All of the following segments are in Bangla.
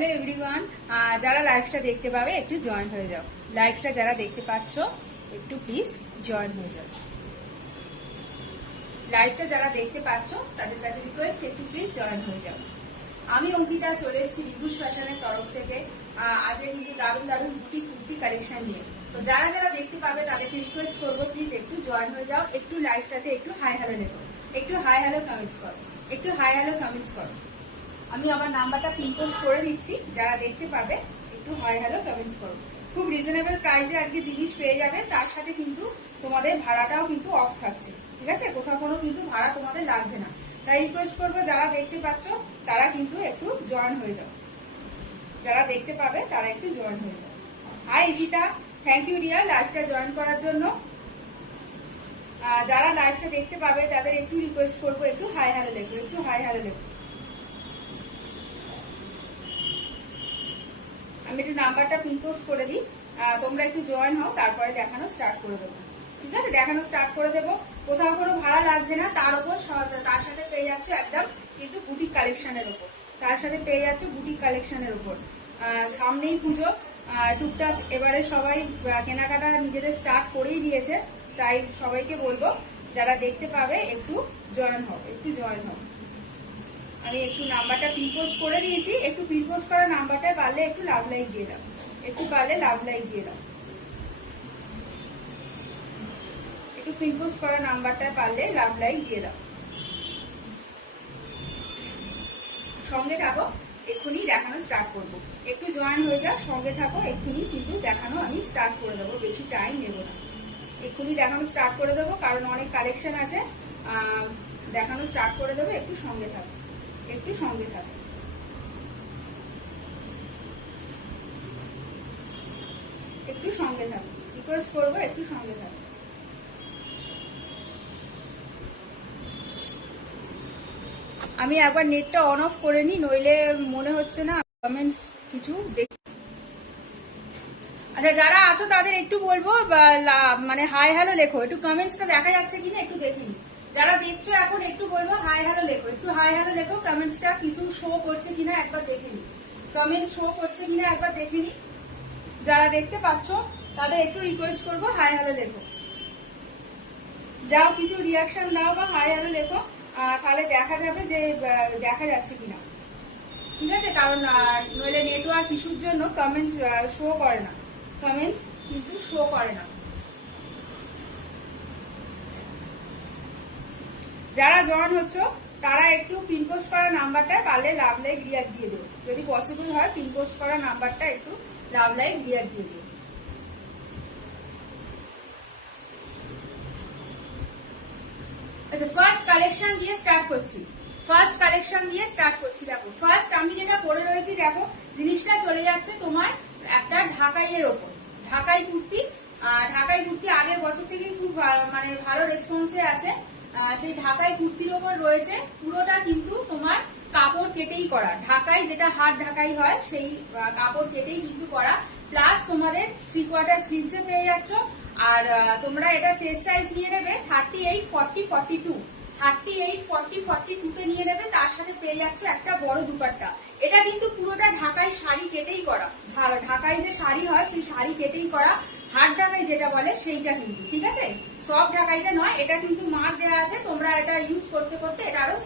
হ্যালো এভরিওয়ান, যারা লাইভটা দেখতে পাবে একটু জয়েন হয়ে যাও। লাইভটা যারা দেখতে পাচ্ছ একটু প্লিজ জয়েন হয়ে যাও। লাইভটা যারা দেখতে পাচ্ছ তাদের কাছে রিকোয়েস্ট একটু প্লিজ জয়েন হয়ে যাও। আমি অঙ্কিতা চলে এসেছি রিভুজ ফ্যাশনের তরফ থেকে। আজকে কিন্তু দারুণ দারুণ কুর্তি কালেকশন নিয়ে। তো যারা যারা দেখতে পাবে তাদেরকে রিকোয়েস্ট করবো প্লিজ একটু জয়েন হয়ে যাও। একটু লাইভটাতে একটু হাই হ্যালো লেখো, একটু হাই হ্যালো কমেন্টস করো, একটু হাই হ্যালো কমেন্টস করো। আমি আমার নাম্বারটা পিন পোস্ট করে দিচ্ছি, যারা দেখতে পাবে একটু হাই হ্যালো কমেন্টস করো। খুব রিজনেবল প্রাইসে আজকে জিনিস পেয়ে যাবে, তার সাথে কিন্তু তোমাদের ভাড়াটাও কিন্তু অফ থাকছে। ঠিক আছে, কোথাও কোনো কিন্তু ভাড়া তোমাদের লাগছে না। তাই রিকোয়েস্ট করবো যারা দেখতে পাচ্ছ তারা কিন্তু একটু জয়েন হয়ে যাও। যারা দেখতে পাবে তারা একটু জয়েন হয়ে যাও। Hi Ishita, thank you dear লাইভটা জয়েন করার জন্য। যারা লাইভটা দেখতে পাবে তাদের একটু রিকোয়েস্ট করবো একটু হাই হ্যালো লেখো, একটু হাই হ্যালো লেখো। আমি একটু নাম্বারটা পিন পোস্ট করে দিই, তোমরা একটু জয়েন হও, তারপরে দেখানো স্টার্ট করে দেবো। ঠিক আছে, দেখানো স্টার্ট করে দেবো। কোথাও কোনো ভাড়া লাগছে না, তার উপর তার সাথে পেয়ে যাচ্ছে একদম কিন্তু বুটিক কালেকশনের উপর, তার সাথে পেয়ে যাচ্ছে বুটিক কালেকশনের উপর। সামনেই পুজো, টুকটাক এবারে সবাই কেনাকাটা নিজেদের স্টার্ট করেই দিয়েছে। তাই সবাইকে বলবো যারা দেখতে পাবে একটু জয়েন হও, একটু জয়েন হও। আমি একটু নাম্বারটা পিন পোস্ট করে দিয়েছি, একটু পিন পোস্ট করা নাম্বারটা পারলে একটু লাভ লাইক দিয়ে দাও, একটু পারলে লাভ লাইক দিয়ে দাও। একটু পিন পোস্ট করা নাম্বারটা পারলে লাভ লাইক দিয়ে দাও। সঙ্গে থাকো, এক্ষুনি দেখানো স্টার্ট করবো। একটু জয়েন হয়ে যাও, সঙ্গে থাকো, এক্ষুনি কিন্তু দেখানো আমি স্টার্ট করে দেবো, বেশি টাইম নেব না। এক্ষুনি দেখানো স্টার্ট করে দেবো, কারণ অনেক কালেকশন আছে। দেখানো স্টার্ট করে দেবো, একটু সঙ্গে থাকো, একটু সঙ্গে থাকো। একটু সঙ্গে থাকো, রিকোয়েস্ট করবো একটু সঙ্গে থাকো। আমি একবার নেটটা অন অফ করে নি, নইলে মনে হচ্ছে না কমেন্টস কিছু দেখ। আচ্ছা, যারা আছো তাদের একটু বলবো মানে হাই হ্যালো লেখো, একটু কমেন্টসটা দেখা যাচ্ছে কিনা একটু দেখে নি। যারা দেখছো এখন একটু বলবো হাই হ্যালো লেখো, একটু হাই হ্যালো লেখো। কমেন্টসটা কিছু শো করছে কিনা একবার দেখে নি, কমেন্টস শো করছে কিনা একবার দেখে নি। যারা দেখতে পাচ্ছ তাদের একটু রিকোয়েস্ট করবো হাই হ্যালো লেখো। যাও কিছু রিয়াকশন দাও বা হাই হ্যালো লেখো, তাহলে দেখা যাবে যে দেখা যাচ্ছে কিনা। ঠিক আছে, কারণ নইলে নেটওয়ার্ক ইস্যুর জন্য কমেন্ট শো করে না, কমেন্টস কিন্তু শো করে না। যারা জয়েন হচ্ছ তারা একটু পিন পোস্ট করা নাম্বারটা পারলে লাভ লাইক রিয়াক্ট দিয়ে দেবে, যদি পসিবল হয় পিন পোস্ট করা নাম্বারটা একটু লাভ লাইক রিয়াক্ট দিয়ে দেবে। আচ্ছা, ফার্স্ট কালেকশন দিয়ে স্টার্ট করছি, ফার্স্ট কালেকশন দিয়ে স্টার্ট করছি। দেখো ফার্স্ট আমি যেটা পরে রয়েছি, দেখো জিনিসটা চলে যাচ্ছে তোমার একটা ঢাকাইয়ের ওপর, ঢাকাই কুর্তি। ঢাকাই কুর্তি আগের বছর থেকে খুব মানে ভালো রেসপন্সে আছে। সেই ঢাকাই কুর্তির ওপর রয়েছে, পুরোটা কিন্তু তোমার কাপড় কেটেই করা, ঢাকাই যেটা হাত ঢাকাই হয় সেই কাপড় কেটেই কিন্তু করা। প্লাস তোমাদের 3/4 স্লিভসে পেয়ে যাচ্ছ। আর তোমরা এটা চেস্ট সাইজ নিয়ে নেবে 38, 40, 42, 38, 40, 42 তে নিয়ে নেবে। তার সাথে পেয়ে যাচ্ছ একটা বড় দুপাট্টা। এটা কিন্তু পুরোটা ঢাকাই শাড়ি কেটেই করা, ঢাকাই যে শাড়ি হয় সেই শাড়ি কেটেই করা। হাত ঢাকাই যেটা বলে সেইটা কিন্তু, ঠিক আছে, সফট ঢাকাইটা নয়। এটা কিন্তু মার্ক দেওয়া আছে, তোমরা এটা ইউজ করতে করতে এটা আরো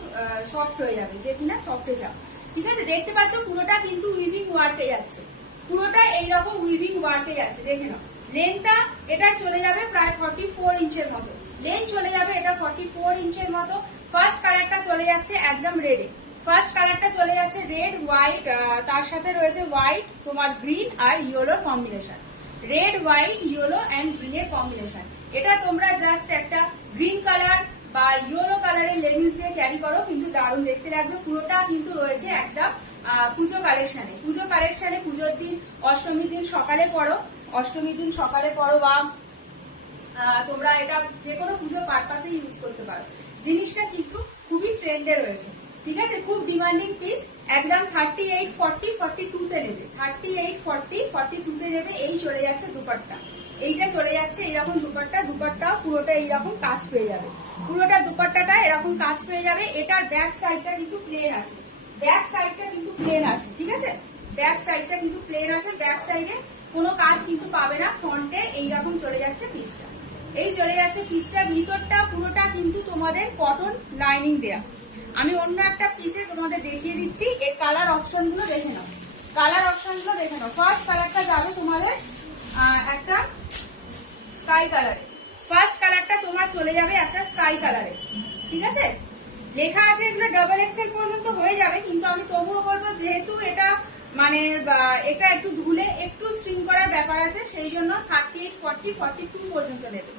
সফট হয়ে যাবে, যে কিনা সফটে যাও। ঠিক আছে, দেখতে পাচ্ছ পুরোটা কিন্তু উইভিং ওয়ার্কে যাচ্ছে, পুরোটা এইরকম উইভিং ওয়ার্কে যাচ্ছে। দেখে নাও লেন্থটা এটা চলে যাবে প্রায় 44 ইঞ্চের মতো, লেন্থ চলে যাবে এটা 44 ইঞ্চের মতো। ফার্স্ট কালারটা চলে যাচ্ছে একদম রেডে, ফার্স্ট কালারটা চলে যাচ্ছে রেড হোয়াইট, তার সাথে রয়েছে হোয়াইট, তোমার গ্রিন আর ইয়েলোর combination, red white yellow and গ্রিনের কম্বিনেশন। এটা তোমরা জাস্ট একটা গ্রিন কালার বা ইয়েলো কালারের লেগিংস দিয়ে ক্যারি করো, কিন্তু দারুণ দেখতে লাগবে। পুরোটা কিন্তু রয়েছে একদম পুজো কালেকশনে, পুজো কালেকশনে। পুজোর দিন, অষ্টমীর দিন সকালে পরো, অষ্টমীর দিন সকালে পরো, বা তোমরা এটা যে কোনো পুজো পারপাসে ইউজ করতে পারো। জিনিসটা কিন্তু খুবই ট্রেন্ডে রয়েছে, ঠিক আছে, খুব ডিমান্ডিং পিস। একদম 38, 40, 42 তে নেবে, 38, 40, 42 তে নেবে। এই চলে যাচ্ছে দুপাট্টা, এইটা চলে যাচ্ছে এইরকম দুপাট্টা, দুপাট্টা পুরোটা এইরকম কাজ পেয়ে যাবে, পুরোটা দুপাট্টাটা এরকম কাজ পেয়ে যাবে। এটার ব্যাক সাইডটা কিন্তু প্লেন আছে, ব্যাক সাইডটা কিন্তু প্লেন আছে, ঠিক আছে, ব্যাক সাইডটা কিন্তু প্লেন আছে, ব্যাক সাইডে কোনো কাজ কিন্তু পাবে না, ফ্রন্টে এইরকম চলে যাচ্ছে পিসটা, এই চলে যাচ্ছে পিসটা। ভিতরটা পুরোটা কিন্তু তোমাদের কটন লাইনিং দেয়া। আমি অন্য একটা পিসে তোমাদের দেখিয়ে দিচ্ছি, এর কালার অপশন গুলো দেখে নাও, কালার অপশন গুলো দেখে নাও। ফার্স্ট কালারটা যাবে তোমাদের একটা স্কাই কালারে, ফার্স্ট কালারটা তোমার চলে যাবে একটা স্কাই কালারে, ঠিক আছে? লেখা আছে এগুলো ডাবল এক্সেল পর্যন্ত হয়ে যাবে, কিন্তু আমি তবুও বলবো যেহেতু এটা মানে এটা একটু ধুলে একটু স্ট্রিং করার ব্যাপার আছে, সেই জন্য 38, 40, 42 পর্যন্ত নেবে,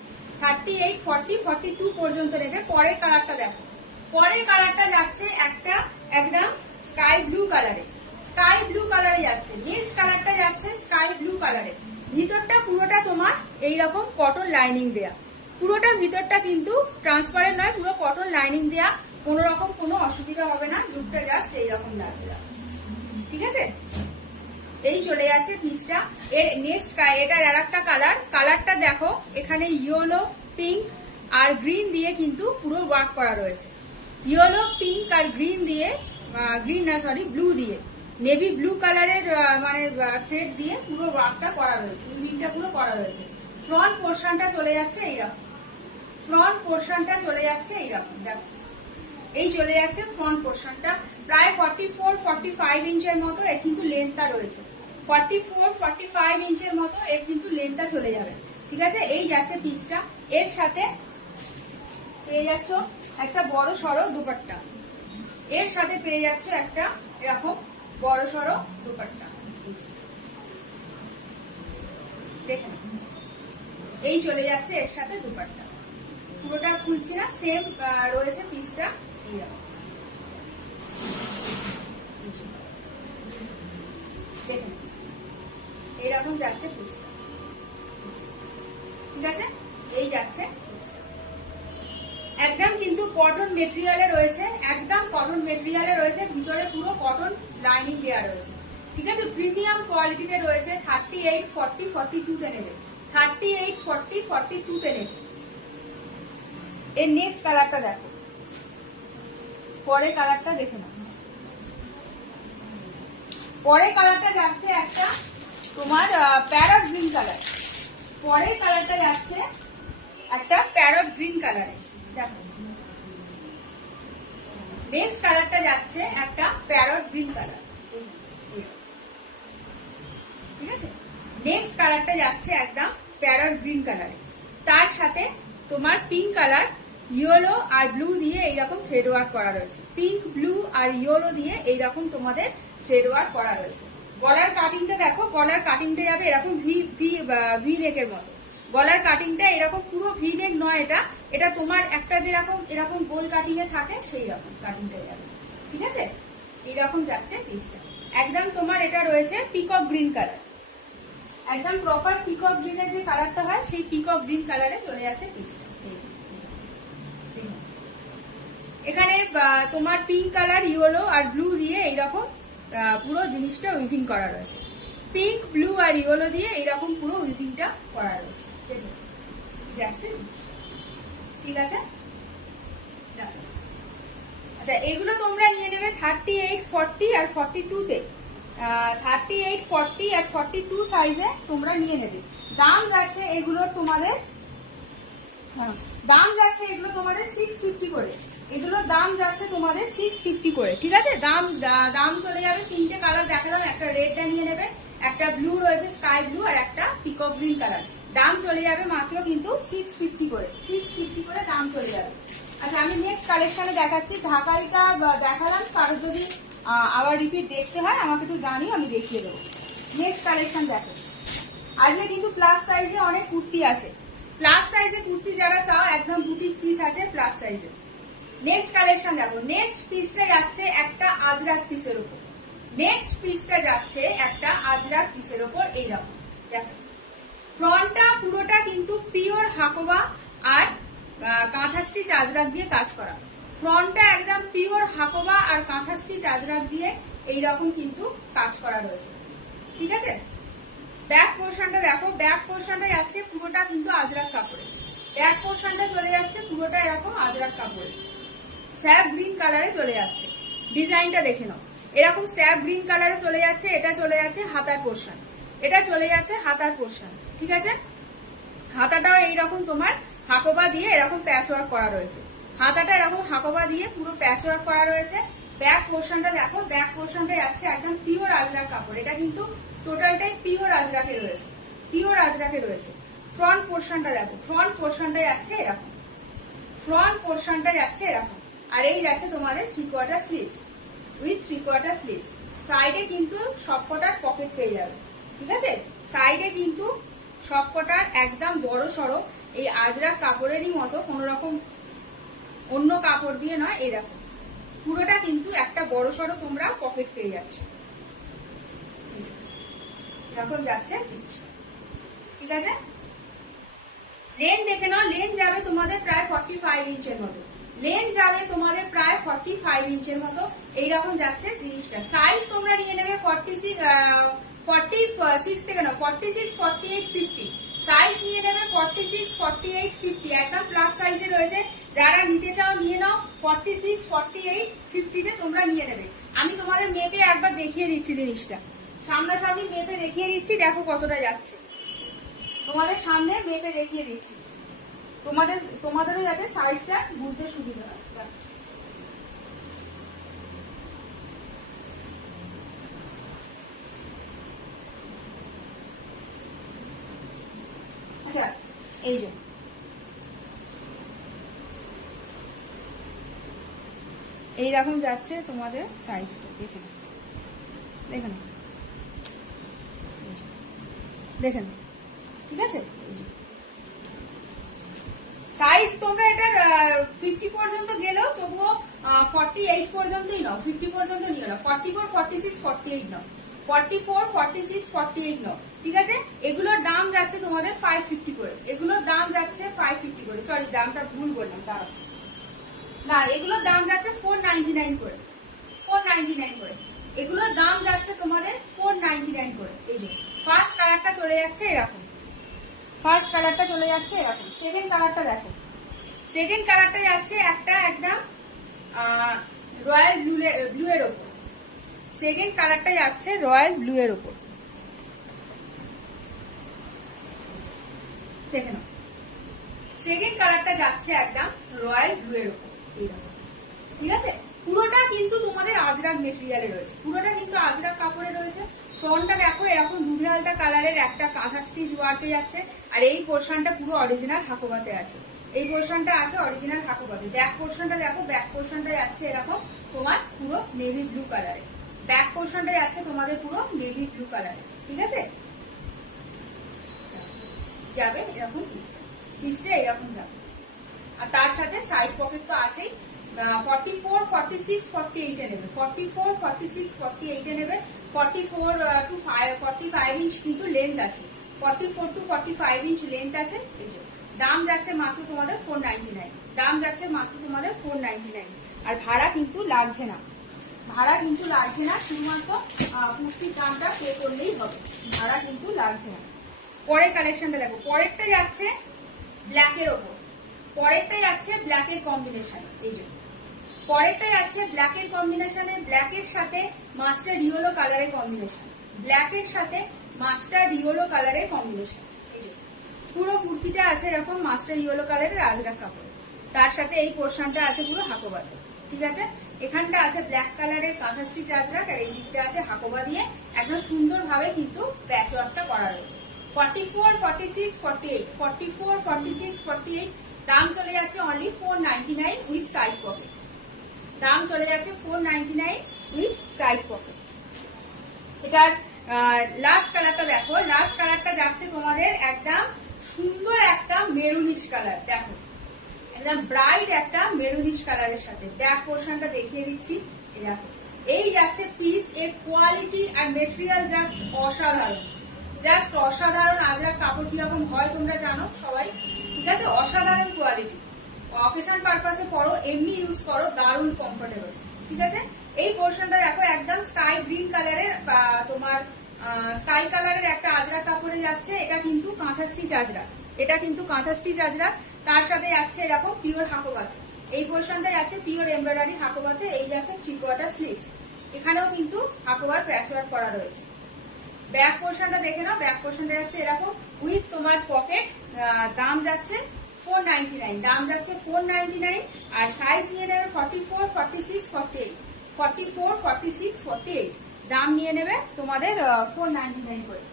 38, 40, 42 পর্যন্ত নেবে। পরের কালারটা দেখো, পরের কালারটা যাচ্ছে একটা একদম স্কাই ব্লু কালারে, স্কাই ব্লু কালারে যাচ্ছে। নেক্সট কালারটা যাচ্ছে স্কাই ব্লু কালারে। ভিতরটা পুরোটা তোমার এইরকম কটন লাইনিং দেয়া, পুরোটা ভিতরটা কিন্তু ট্রান্সপারেন্ট নয়, পুরো কটন লাইনিং দেয়া, কোন রকম কোনো অসুবিধা হবে না, লুকটা জাস্ট এইরকম লাগবে, ঠিক আছে? এই চলে যাচ্ছে পিসটা। এর নেক্সট এটার আর একটা কালার, কালারটা দেখো এখানে ইয়েলো, পিঙ্ক আর গ্রিন দিয়ে কিন্তু পুরো ওয়ার্ক করা রয়েছে। ইয়েলো, পিঙ্ক আর গ্রিন দিয়ে, গ্রিন না সরি ব্লু দিয়ে, নেভি ব্লু কালারের মানে থ্রেড দিয়ে পুরো ওয়ার্কটা করা রয়েছে, উইভিংটা পুরো করা রয়েছে। ফ্রন্ট পোর্শনটা চলে যাচ্ছে এইরকম, ফ্রন্ট পোর্শনটা চলে যাচ্ছে এইরকম, দেখো এই চলে যাচ্ছে ফ্রন্ট পোর্শনটা। প্রায় 44, 45 ইঞ্চের মতো এর কিন্তু লেন্থটা রয়েছে, 44, 45 ইঞ্চের মতো এর কিন্তু লেন্থটা চলে যাবে, ঠিক আছে? এই যাচ্ছে পিসটা। এর সাথে পেয়ে যাচ্ছ একটা বড় সড়ো দুপাট্টা, এর সাথে পেয়ে যাচ্ছে একটা এরকম বড় সড়ো দুপাট্টা, দেখুন এই চলে যাচ্ছে এর সাথে দুপাট্টা। পুরোটা খুলছি না, সেম রয়েছে পিসটা, দেখুন এইরকম যাচ্ছে পিসটা, ঠিক আছে? এই যাচ্ছে পিসটা, একদম কিন্তু কটন মেটেরিয়ালে রয়েছে, একদম কটন মেটেরিয়ালে রয়েছে, ভিতরে পুরো কটন লাইনিং দেওয়া রয়েছে, ঠিক আছে? প্রিমিয়াম কোয়ালিটিতে রয়েছে। 38, 40, 42 তে নেবে, 38, 40, 42 তে নেবে। এর নেক্সট কালারটা দেখো, পরের কালারটা দেখে নাও। পরের কালারটা যাচ্ছে একটা তোমার প্যারট গ্রিন কালার, পরের কালারটা যাচ্ছে একটা প্যারট গ্রিন কালারে, দেখো নেক্সট কালারটা যাচ্ছে একটা প্যারট গ্রিন কালার, ঠিক আছে? নেক্সট কালারটা যাচ্ছে একদম প্যারট গ্রিন কালারে, তার সাথে তোমার পিঙ্ক কালার, ইয়েলো আর ব্লু দিয়ে এইরকম থ্রেড ওয়ার্ক করা রয়েছে, পিঙ্ক, ব্লু আর ইয়েলো দিয়ে এইরকম তোমাদের থ্রেড ওয়ার্ক করা রয়েছে। গলার কাটিংটা দেখো, গলার কাটিংটা যাবে এরকম ভি নেকের মতো, গলার কাটিংটা এরকম পুরো ভি নেক নয়, এটা তোমার একটা যেরকম এরকম গোল কাটিং এ থাকে সেই রকম কাটিংটা যাবে, ঠিক আছে? এইরকম যাচ্ছে পিসটা। একদম তোমার এটা রয়েছে পিকক গ্রিন কালার, একদম প্রপার পিকক গ্রিনের যে কালারটা হয় সেই পিকক গ্রিন কালারে চলে যাচ্ছে পিসটা। এখানে তোমার পিঙ্ক কালার, ইয়েলো আর ব্লু দিয়ে এইরকম পুরো জিনিসটা উইভিং করা রয়েছে, পিঙ্ক, ব্লু আর ইয়েলো দিয়ে এইরকম পুরো উইভিংটা করা রয়েছে, যাচ্ছে, ঠিক আছে? আচ্ছা, এগুলো তোমরা নিয়ে নেবে 38, 40 আর 42 তে, 38, 40 আর 42 সাইজে তোমরা নিয়ে নেবে। দাম যাচ্ছে এগুলোর তোমাদের, দাম যাচ্ছে এগুলো তোমাদের 650 করে, এগুলোর দাম যাচ্ছে তোমাদের 650 করে, ঠিক আছে? দাম চলে যাবে। তিনটে কালার দেখালাম, একটা রেডটা নিয়ে নেবে, একটা ব্লু রয়েছে স্কাই ব্লু আর একটা পিকক গ্রিন কালার, দাম চলে যাবে মাত্র কিন্তু 650 করে, 650 করে দাম চলে যাবে। আচ্ছা, আমি নেক্সট কালেকশনে দেখাচ্ছি। ঢাকাইটা দেখালাম, কারো যদি আবার রিপিট দেখতে হয় আমাকে একটু জানিও, আমি দেখিয়ে দেবো। নেক্সট কালেকশন দেখো, আজকে কিন্তু প্লাস সাইজে অনেক কুর্তি আছে, প্লাস সাইজে কুর্তি যারা চাও একদম বুটিক পিস আছে প্লাস সাইজে। নেক্সট কালেকশন দেখো, নেক্সট পিসটা যাচ্ছে একটা আজরাক পিসের উপর, নেক্সট পিসটা যাচ্ছে একটা আজরাক পিসের উপর, এইরকম দেখো। ফ্রন্টটা পুরোটা কিন্তু পিওর হাকোবা আর কাঁথা স্টিচ আজরাক দিয়ে কাজ করা, ফ্রন্টটা একদম পিওর হাকোবা আর কাঁথা স্টিচ আজরাক দিয়ে এইরকম কিন্তু কাজ করা রয়েছে, ঠিক আছে? ব্যাক পোর্শনটা দেখো, ব্যাক পোর্শনটা যাচ্ছে পুরোটা কিন্তু আজরাক কাপড়ে, ব্যাক পোর্শনটা চলে যাচ্ছে পুরোটা এরকম আজরাক কাপড়ে, স্যাপ গ্রিন কালারে চলে যাচ্ছে। ডিজাইনটা দেখে নাও, এরকম স্যাপ গ্রিন কালারে চলে যাচ্ছে, এটা চলে যাচ্ছে হাতার পোর্শন, এটা চলে যাচ্ছে হাতার পোর্শন, ঠিক আছে। হাতাটাও এইরকম তোমার হাকোবা দিয়ে এরকম প্যাচ ওয়ার্ক করা রয়েছে, হাতাটা এরকম হাকোবা দিয়ে পুরো প্যাচ ওয়ার্ক করা রয়েছে। ব্যাক পোর্শনটা দেখো, ব্যাক পোর্শনটা যাচ্ছে একদম পিওর আজরাক কাপড়, এটা কিন্তু টোটালটাই পিওর আজরাকে রয়েছে, পিওর আজরাকে রয়েছে। ফ্রন্ট পোর্শনটা দেখো, ফ্রন্ট পোর্শনটা যাচ্ছে এরকম, ফ্রন্ট পোর্শনটা যাচ্ছে এরকম, আর এই যাচ্ছে তোমাদের 3/4 স্লিভস উইথ 3/4 স্লিভস। সাইডে কিন্তু সবকটার পকেট পেয়ে যাবে, ঠিক আছে। সাইডে কিন্তু সবকটার একদম বড় সড়ো এই আজরাক কাপড়েরই মতো কোন রকম অন্য কাপড় দিয়ে নয়, এরকম পুরোটা কিন্তু একটা বড় সড়ো তোমরা পকেট পেয়ে যাচ্ছ, এরকম যাচ্ছে জিনিসটা, ঠিক আছে। লেন দেখে নাও, লেন যাবে তোমাদের প্রায় 45 ইঞ্চের মতো, লেন যাবে তোমাদের প্রায় 45 ইঞ্চের মতো, এইরকম যাচ্ছে জিনিসটা। সাইজ তোমরা নিয়ে নেবে 46 থেকে না 46, 48, 50 সাইজ নিয়ে নেবে, 46, 48, 50 একদম প্লাস সাইজে রয়েছে। যারা নিতে চাও নিয়ে নাও, 46, 48, 50 তে তোমরা নিয়ে নেবে। আমি তোমাদের মেপে একবার দেখিয়ে দিচ্ছি জিনিসটা, সামনাসামনি মেপে দেখিয়ে দিচ্ছি, দেখো কতটা যাচ্ছে, তোমাদের সামনে মেপে দেখিয়ে দিচ্ছি, তোমাদেরও যাতে সাইজটা বুঝতে সুবিধা হয়। আচ্ছা এই যে এইরকম যাচ্ছে তোমাদের সাইজটা, দেখে দেখেন দেখেন, ঠিক আছে। সাইজ তোমরা এটা 50 পর্যন্ত গেলেও তবুও 48 পর্যন্তই নাও, 50 পর্যন্ত নিয়ে নাও, 44, 46, 48 নাও, 44, 46, 48 নাও, ঠিক আছে। এগুলোর দাম যাচ্ছে তোমাদের 550 করে, এগুলোর দাম যাচ্ছে 550 করে, সরি দামটা ভুল বললাম, দাঁড়াও না, এগুলোর দাম যাচ্ছে 499 করে, 499 করে, এগুলোর দাম যাচ্ছে তোমাদের 499 করে। এই যে ফার্স্ট কালারটা চলে যাচ্ছে এরকম, ফার্স্ট কালারটা চলে যাচ্ছে এরকম। সেকেন্ড কালারটা দেখো, সেকেন্ড কালারটা যাচ্ছে একটা একদম রয়্যাল ব্লু এর ওপর, সেকেন্ড কালারটা যাচ্ছে রয়্যাল ব্লু এর ওপর, দেখে নাও। সেকেন্ড কালারটা যাচ্ছে একদম রয়্যাল ব্লু এর ওপর, ঠিক আছে। পুরোটা কিন্তু তোমাদের আজরাক মেটেরিয়ালে রয়েছে, পুরোটা কিন্তু আজরাক কাপড়ে রয়েছে। ফ্রন্টটা দেখো এরকম দুধে আলতা কালারের একটা কাঁথা স্টিচ ওয়ার্কে যাচ্ছে, আর এই পোর্শনটা পুরো অরিজিনাল হাকোবাতে আছে, এই পোর্শনটা আছে অরিজিনাল হাকোবাতে। ব্যাক পোর্শনটা দেখো, ব্যাক পোর্শনটা যাচ্ছে এরকম তোমার পুরো নেভি ব্লু কালারে, ব্যাক পোর্শনটা যাচ্ছে তোমাদের পুরো নেভি ব্লু কালারে, ঠিক আছে। যাবে এরকম পিসটা এরকম যাবে, আর তার সাথে সাইড পকেট তো আছেই। 44, 46, 48 এ নেবে, 44, 46, 48 এ নেবে। 44 to 45 ইঞ্চ কিন্তু লেন্থ আছে, 44 to 45 ইঞ্চ লেন্থ আছে। দাম যাচ্ছে মাত্র তোমাদের 499, দাম যাচ্ছে মাত্র তোমাদের 499, আর ভাড়া কিন্তু লাগছে না, ভাড়া কিন্তু লাগছে না, শুধুমাত্র কুর্তির দামটা পে করলেই হবে, ভাড়া কিন্তু লাগছে না। পরের কালেকশনটা দেখো, পরেরটা যাচ্ছে ব্ল্যাকের ওপর, পরেরটা যাচ্ছে ব্ল্যাকের কম্বিনেশন, এই যে পরেরটা যাচ্ছে ব্ল্যাকের কম্বিনেশনে, ব্ল্যাকের সাথে মাস্টার ইয়েলো কালারের কম্বিনেশন, ব্ল্যাকের সাথে মাস্টার ইয়েলো কালারের কম্বিনেশন। পুরো কুর্তিটা আছে এরকম মাস্টার ইয়েলো কালারের আজরাক কাপড়, তার সাথে এই পোর্শনটা আছে পুরো হাকোবাতে, ঠিক আছে। এখানটা আছে ব্ল্যাক কালারের কাঁথা স্টিচ আজরাক, আর এই দিকটা আছে হাকোবা দিয়ে একদম সুন্দরভাবে কিন্তু প্যাচ ওয়ার্কটা করা রয়েছে। 44, 46, 48, 44, 46, 48 দাম চলে যাচ্ছে অনলি 499 উইথ সাইড পকেট, দাম চলে যাচ্ছে 499 উইথ সাইড পকেট। এটার লাস্ট কালারটা দেখো, লাস্ট কালারটা যাচ্ছে তোমাদের একদম সুন্দর একটা মেরুনিশ কালার, দেখো একদম ব্রাইট একটা মেরুনিশ কালারের সাথে। ব্যাক পোর্শনটা দেখিয়ে দিচ্ছি, দেখো এই যাচ্ছে পিস, এর কোয়ালিটি আর মেটেরিয়াল জাস্ট অসাধারণ, জাস্ট অসাধারণ। আজরাক কাপড় কিরকম হয় তোমরা জানো সবাই, ঠিক আছে, অসাধারণ কোয়ালিটি। অকেশন পারপাসে পরো, এমনি ইউজ করো, দারুণ কমফোর্টেবল, ঠিক আছে। এই পোর্শনটা দেখো একদম স্কাই গ্রিন কালারের, তোমার স্কাই কালারের একটা আজরাক কাপড়ে যাচ্ছে, এটা কিন্তু কাঁথা স্টিচ আজরাক, এটা কিন্তু কাঁথা স্টিচ আজরাক, তার সাথে যাচ্ছে এরকম পিওর হাকোবাতে। এই পোর্শনটা যাচ্ছে পিওর এমব্রয়ডারি হাকোবাতে, এই যাচ্ছে 3/4 স্লিভস, এখানেও কিন্তু হাফ ওভার প্যাচওয়ার্ক করা রয়েছে। ব্যাক পোর্শনটা দেখে নাও, ব্যাক পোর্শনটা যাচ্ছে এরকম উইথ তোমার পকেট, দাম যাচ্ছে 499, দাম যাচ্ছে 499, আর সাইজ নিয়ে নেবে 44, 46, 48, 44, 46, 48, দাম নিয়ে নেবে তোমাদের 499 করে।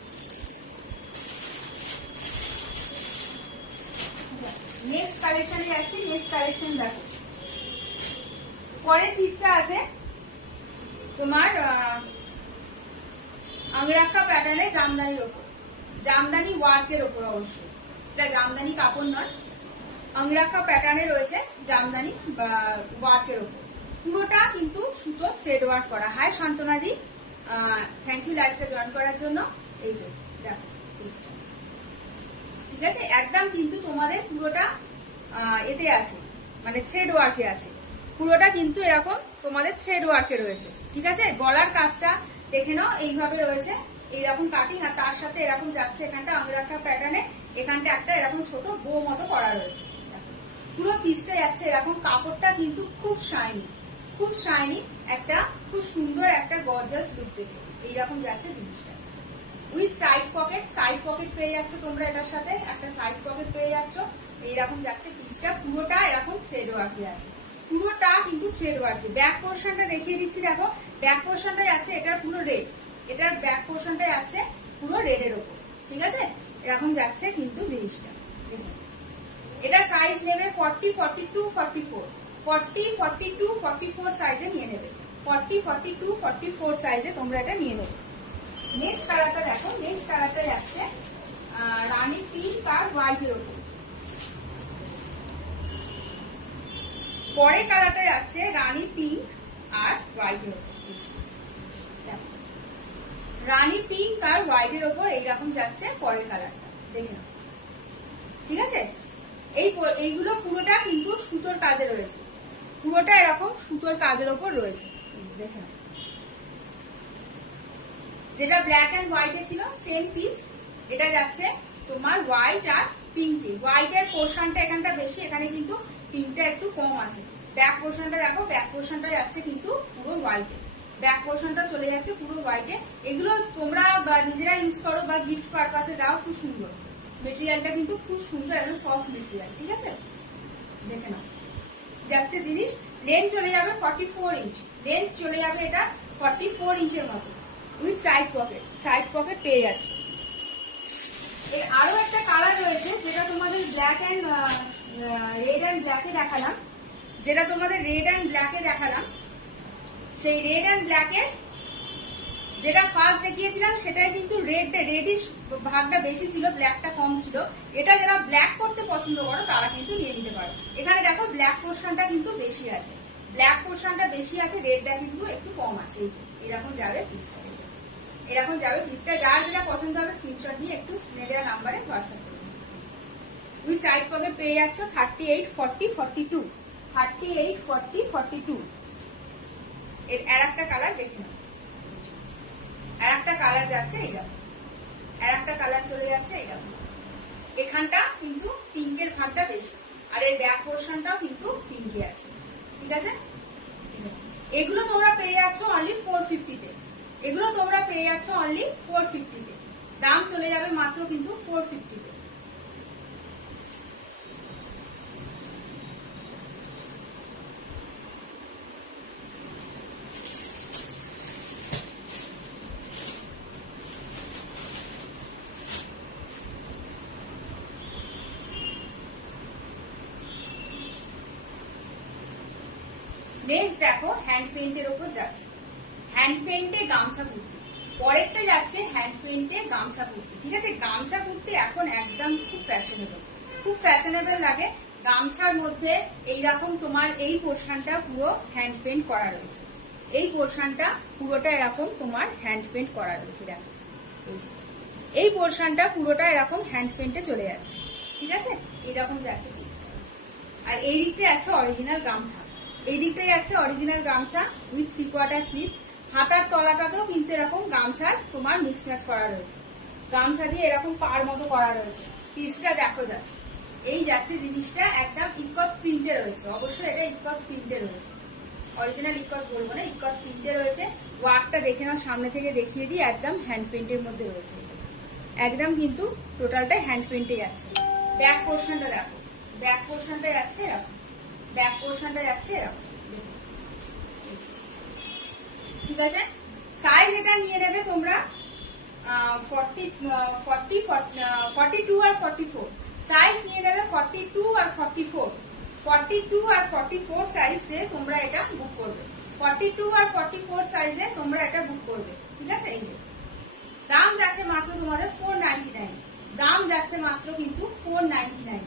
নেক্সট কালেকশনে যাচ্ছি। নেক্সট কালেকশন দেখো, পরের পিসটা আছে তোমার আংরাক্ষা প্যাটার্নে জামদানির ওপর, জামদানি ওয়ার্কের ওপর, অবশ্যই এটা জামদানি কাপড় নয়, আংরাক্ষা প্যাটার্নে রয়েছে জামদানি ওয়ার্কের ওপর। পুরোটা কিন্তু সুতো থ্রেড ওয়ার্ক করা। হাই শান্তনাদি, থ্যাংক ইউ লাইভটা জয়েন করার জন্য। এই যে দেখো পিসটা, ঠিক আছে, একদম কিন্তু তোমাদের পুরোটা এতে আছে, মানে থ্রেড ওয়ার্কে আছে, পুরোটা কিন্তু এরকম তোমাদের থ্রেড ওয়ার্কে রয়েছে, ঠিক আছে। গলার কাজটা দেখে নাও, এইভাবে রয়েছে, এইরকম কাটিং, আর তার সাথে এরকম যাচ্ছে এখানটা আংরাক্ষা প্যাটার্নে, এখানটা একটা এরকম ছোট বো মতো করা রয়েছে। পুরো পিসটা যাচ্ছে এরকম, কাপড়টা কিন্তু খুব শাইনি, খুব শাইনি, একটা খুব সুন্দর একটা গর্জাস লুক দেখে এইরকম যাচ্ছে জিনিসটা। With side pocket, side pocket পেয়ে যাচ্ছ তোমরা, এটার সাথে একটা সাইড পকেট পেয়ে যাচ্ছ, এইরকম যাচ্ছে পিসটা। পুরোটা এরকম থ্রেড ওয়ার্কে আছে, পুরোটা কিন্তু থ্রেড ওয়ার্কে। ব্যাক পোর্শনটা দেখিয়ে দিচ্ছি, দেখো ব্যাক পোর্শনটা যাচ্ছে এটা পুরো রেড, এটার ব্যাক পোর্শনটা যাচ্ছে পুরো রেডের ওপর, ঠিক আছে, এরকম যাচ্ছে কিন্তু জিনিসটা। এটা সাইজ নেবে 40, 42, 44, 40, 42, 44 সাইজে নিয়ে নেবে, 40, 42, 44 সাইজে তোমরা এটা নিয়ে নেবে। নেক্সট কালারটা দেখো, নেক্সট কালারটা যাচ্ছে রানী পিঙ্ক আর হোয়াইটের ওপর। পরের কালারটা যাচ্ছে রানী পিঙ্ক আর হোয়াইটের ওপর, রানী পিঙ্ক আর হোয়াইটের ওপর এইরকম যাচ্ছে পরের কালারটা, দেখে নাও, ঠিক আছে। এইগুলো পুরোটা কিন্তু সুতোর কাজে রয়েছে, পুরোটা এরকম সুতোর কাজের ওপর রয়েছে, দেখে নাও। যেটা ব্ল্যাক এন্ড হোয়াইটে ছিল সেম পিস, এটা যাচ্ছে তোমার হোয়াইট আর পিঙ্কে। হোয়াইটের পোর্শনটা এখানটা বেশি, এখানে কিন্তু পিঙ্কটা একটু কম আছে। ব্যাক পোর্শনটা দেখো, ব্যাক পোর্শনটা যাচ্ছে কিন্তু পুরো হোয়াইটে, ব্যাক পোর্শনটা চলে যাচ্ছে পুরো হোয়াইটে। এগুলো তোমরা নিজেরা ইউজ করো বা গিফট পারপাসে দাও, খুব সুন্দর মেটেরিয়ালটা, কিন্তু খুব সুন্দর, একদম সফট মেটেরিয়াল, ঠিক আছে, দেখে নাও যাচ্ছে জিনিস। লেন্থ চলে যাবে 44 ইঞ্চ, লেন্থ চলে যাবে এটা 44 ইঞ্চের মতো, with side pocket, side pocket পেয়ে যাচ্ছে। এর আরো একটা কালার রয়েছে, যেটা তোমাদের ব্ল্যাক এন্ড রেড এন্ড ব্ল্যাকে দেখালাম, যেটা তোমাদের রেড এন্ড ব্ল্যাকে দেখালাম, সেই রেড এন্ড ব্ল্যাকে যেটা ফার্স্ট দেখিয়েছিলাম সেটাই কিন্তু রেডিশ ভাগটা বেশি ছিল, ব্ল্যাকটা কম ছিল। এটা যারা ব্ল্যাক করতে পছন্দ করো তারা কিন্তু নিয়ে নিতে পারো। এখানে দেখো ব্ল্যাক পোর্শনটা কিন্তু বেশি আছে, ব্ল্যাক পোর্শনটা বেশি আছে, রেডটা কিন্তু একটু কম আছে। এরকম যাবে পিসটা, এরকম যাবে পিসটা। যার যেটা পছন্দ হবে স্ক্রিনশট নিয়ে একটু স্ক্রিনে দেওয়া নাম্বারে হোয়াটসঅ্যাপ করবে। তুমি সাইড পকেট পেয়ে যাচ্ছ 38, 40, 42, 38, 40, 42। এর আর একটা কালার দেখে নাও, আর একটা কালার যাচ্ছে এইরকম, আর একটা কালার চলে যাচ্ছে এইরকম। এখানটা কিন্তু পিঙ্কের ভাগটা বেশি, আর এর ব্যাক পোর্শনটাও কিন্তু পিঙ্কে আছে, ঠিক আছে। এগুলো তোমরা পেয়ে যাচ্ছ অনলি 450-তে, এগুলো তোমরা পেয়ে যাচ্ছ অনলি 450-তে, দাম চলে যাবে মাত্র কিন্তু 450-তে। নেক্সট দেখো হ্যান্ড পেইন্টের উপর যাচ্ছে, হ্যান্ড পেইন্টে গামছা কুর্তি। পরেরটা যাচ্ছে হ্যান্ড পেইন্টে গামছা কুর্তি, ঠিক আছে। গামছা কুর্তি এখন একদম খুব ফ্যাশনেবল, খুব ফ্যাশনেবল লাগে। গামছার মধ্যে এইরকম তোমার এই পোর্শনটা পুরো হ্যান্ড পেইন্ট করা রয়েছে, এই পোর্শনটা পুরোটা এরকম তোমার হ্যান্ড পেইন্ট করা রয়েছে, দেখো এই পোর্শনটা পুরোটা এরকম হ্যান্ড পেইন্টে চলে যাচ্ছে, ঠিক আছে, এরকম যাচ্ছে। আর এই দিকটা আছে অরিজিনাল গামছা, এই দিকটাই যাচ্ছে অরিজিনাল গামছা উইথ 3/4 স্লিভস। হাতার তলাটাতেও কিন্তু এরকম গামছার তোমার মিক্স ম্যাচ করা রয়েছে, গামছা দিয়ে এরকম পার মতো করা রয়েছে। পিসটা দেখো যাচ্ছে, এই যাচ্ছে জিনিসটা একদম ইকত প্রিন্টে রয়েছে, অবশ্যই এটা ইকত প্রিন্টে রয়েছে, অরিজিনাল ইকত বলবো না, ইকত প্রিন্টে রয়েছে ওয়ার্কটা দেখে নাও, সামনে থেকে দেখিয়ে দিই, একদম হ্যান্ড পেন্টের মধ্যে রয়েছে, একদম কিন্তু টোটালটা হ্যান্ড পেন্টে যাচ্ছে। ব্যাক পোর্শনটা দেখো, ব্যাক পোর্শনটা যাচ্ছে এরকম, ব্যাক পোর্শনটা যাচ্ছে এরকম, ঠিক আছে। সাইজ এটা নিয়ে নেবে তোমরা 42 আর 44 সাইজ নিয়ে নেবে, 42 আর 44, 42 আর 44 সাইজে তোমরা এটা বুক করবে, 42 আর 44 সাইজে তোমরা এটা বুক করবে, ঠিক আছে। এই যে দাম যাচ্ছে মাত্র তোমাদের 499, দাম যাচ্ছে মাত্র কিন্তু 499,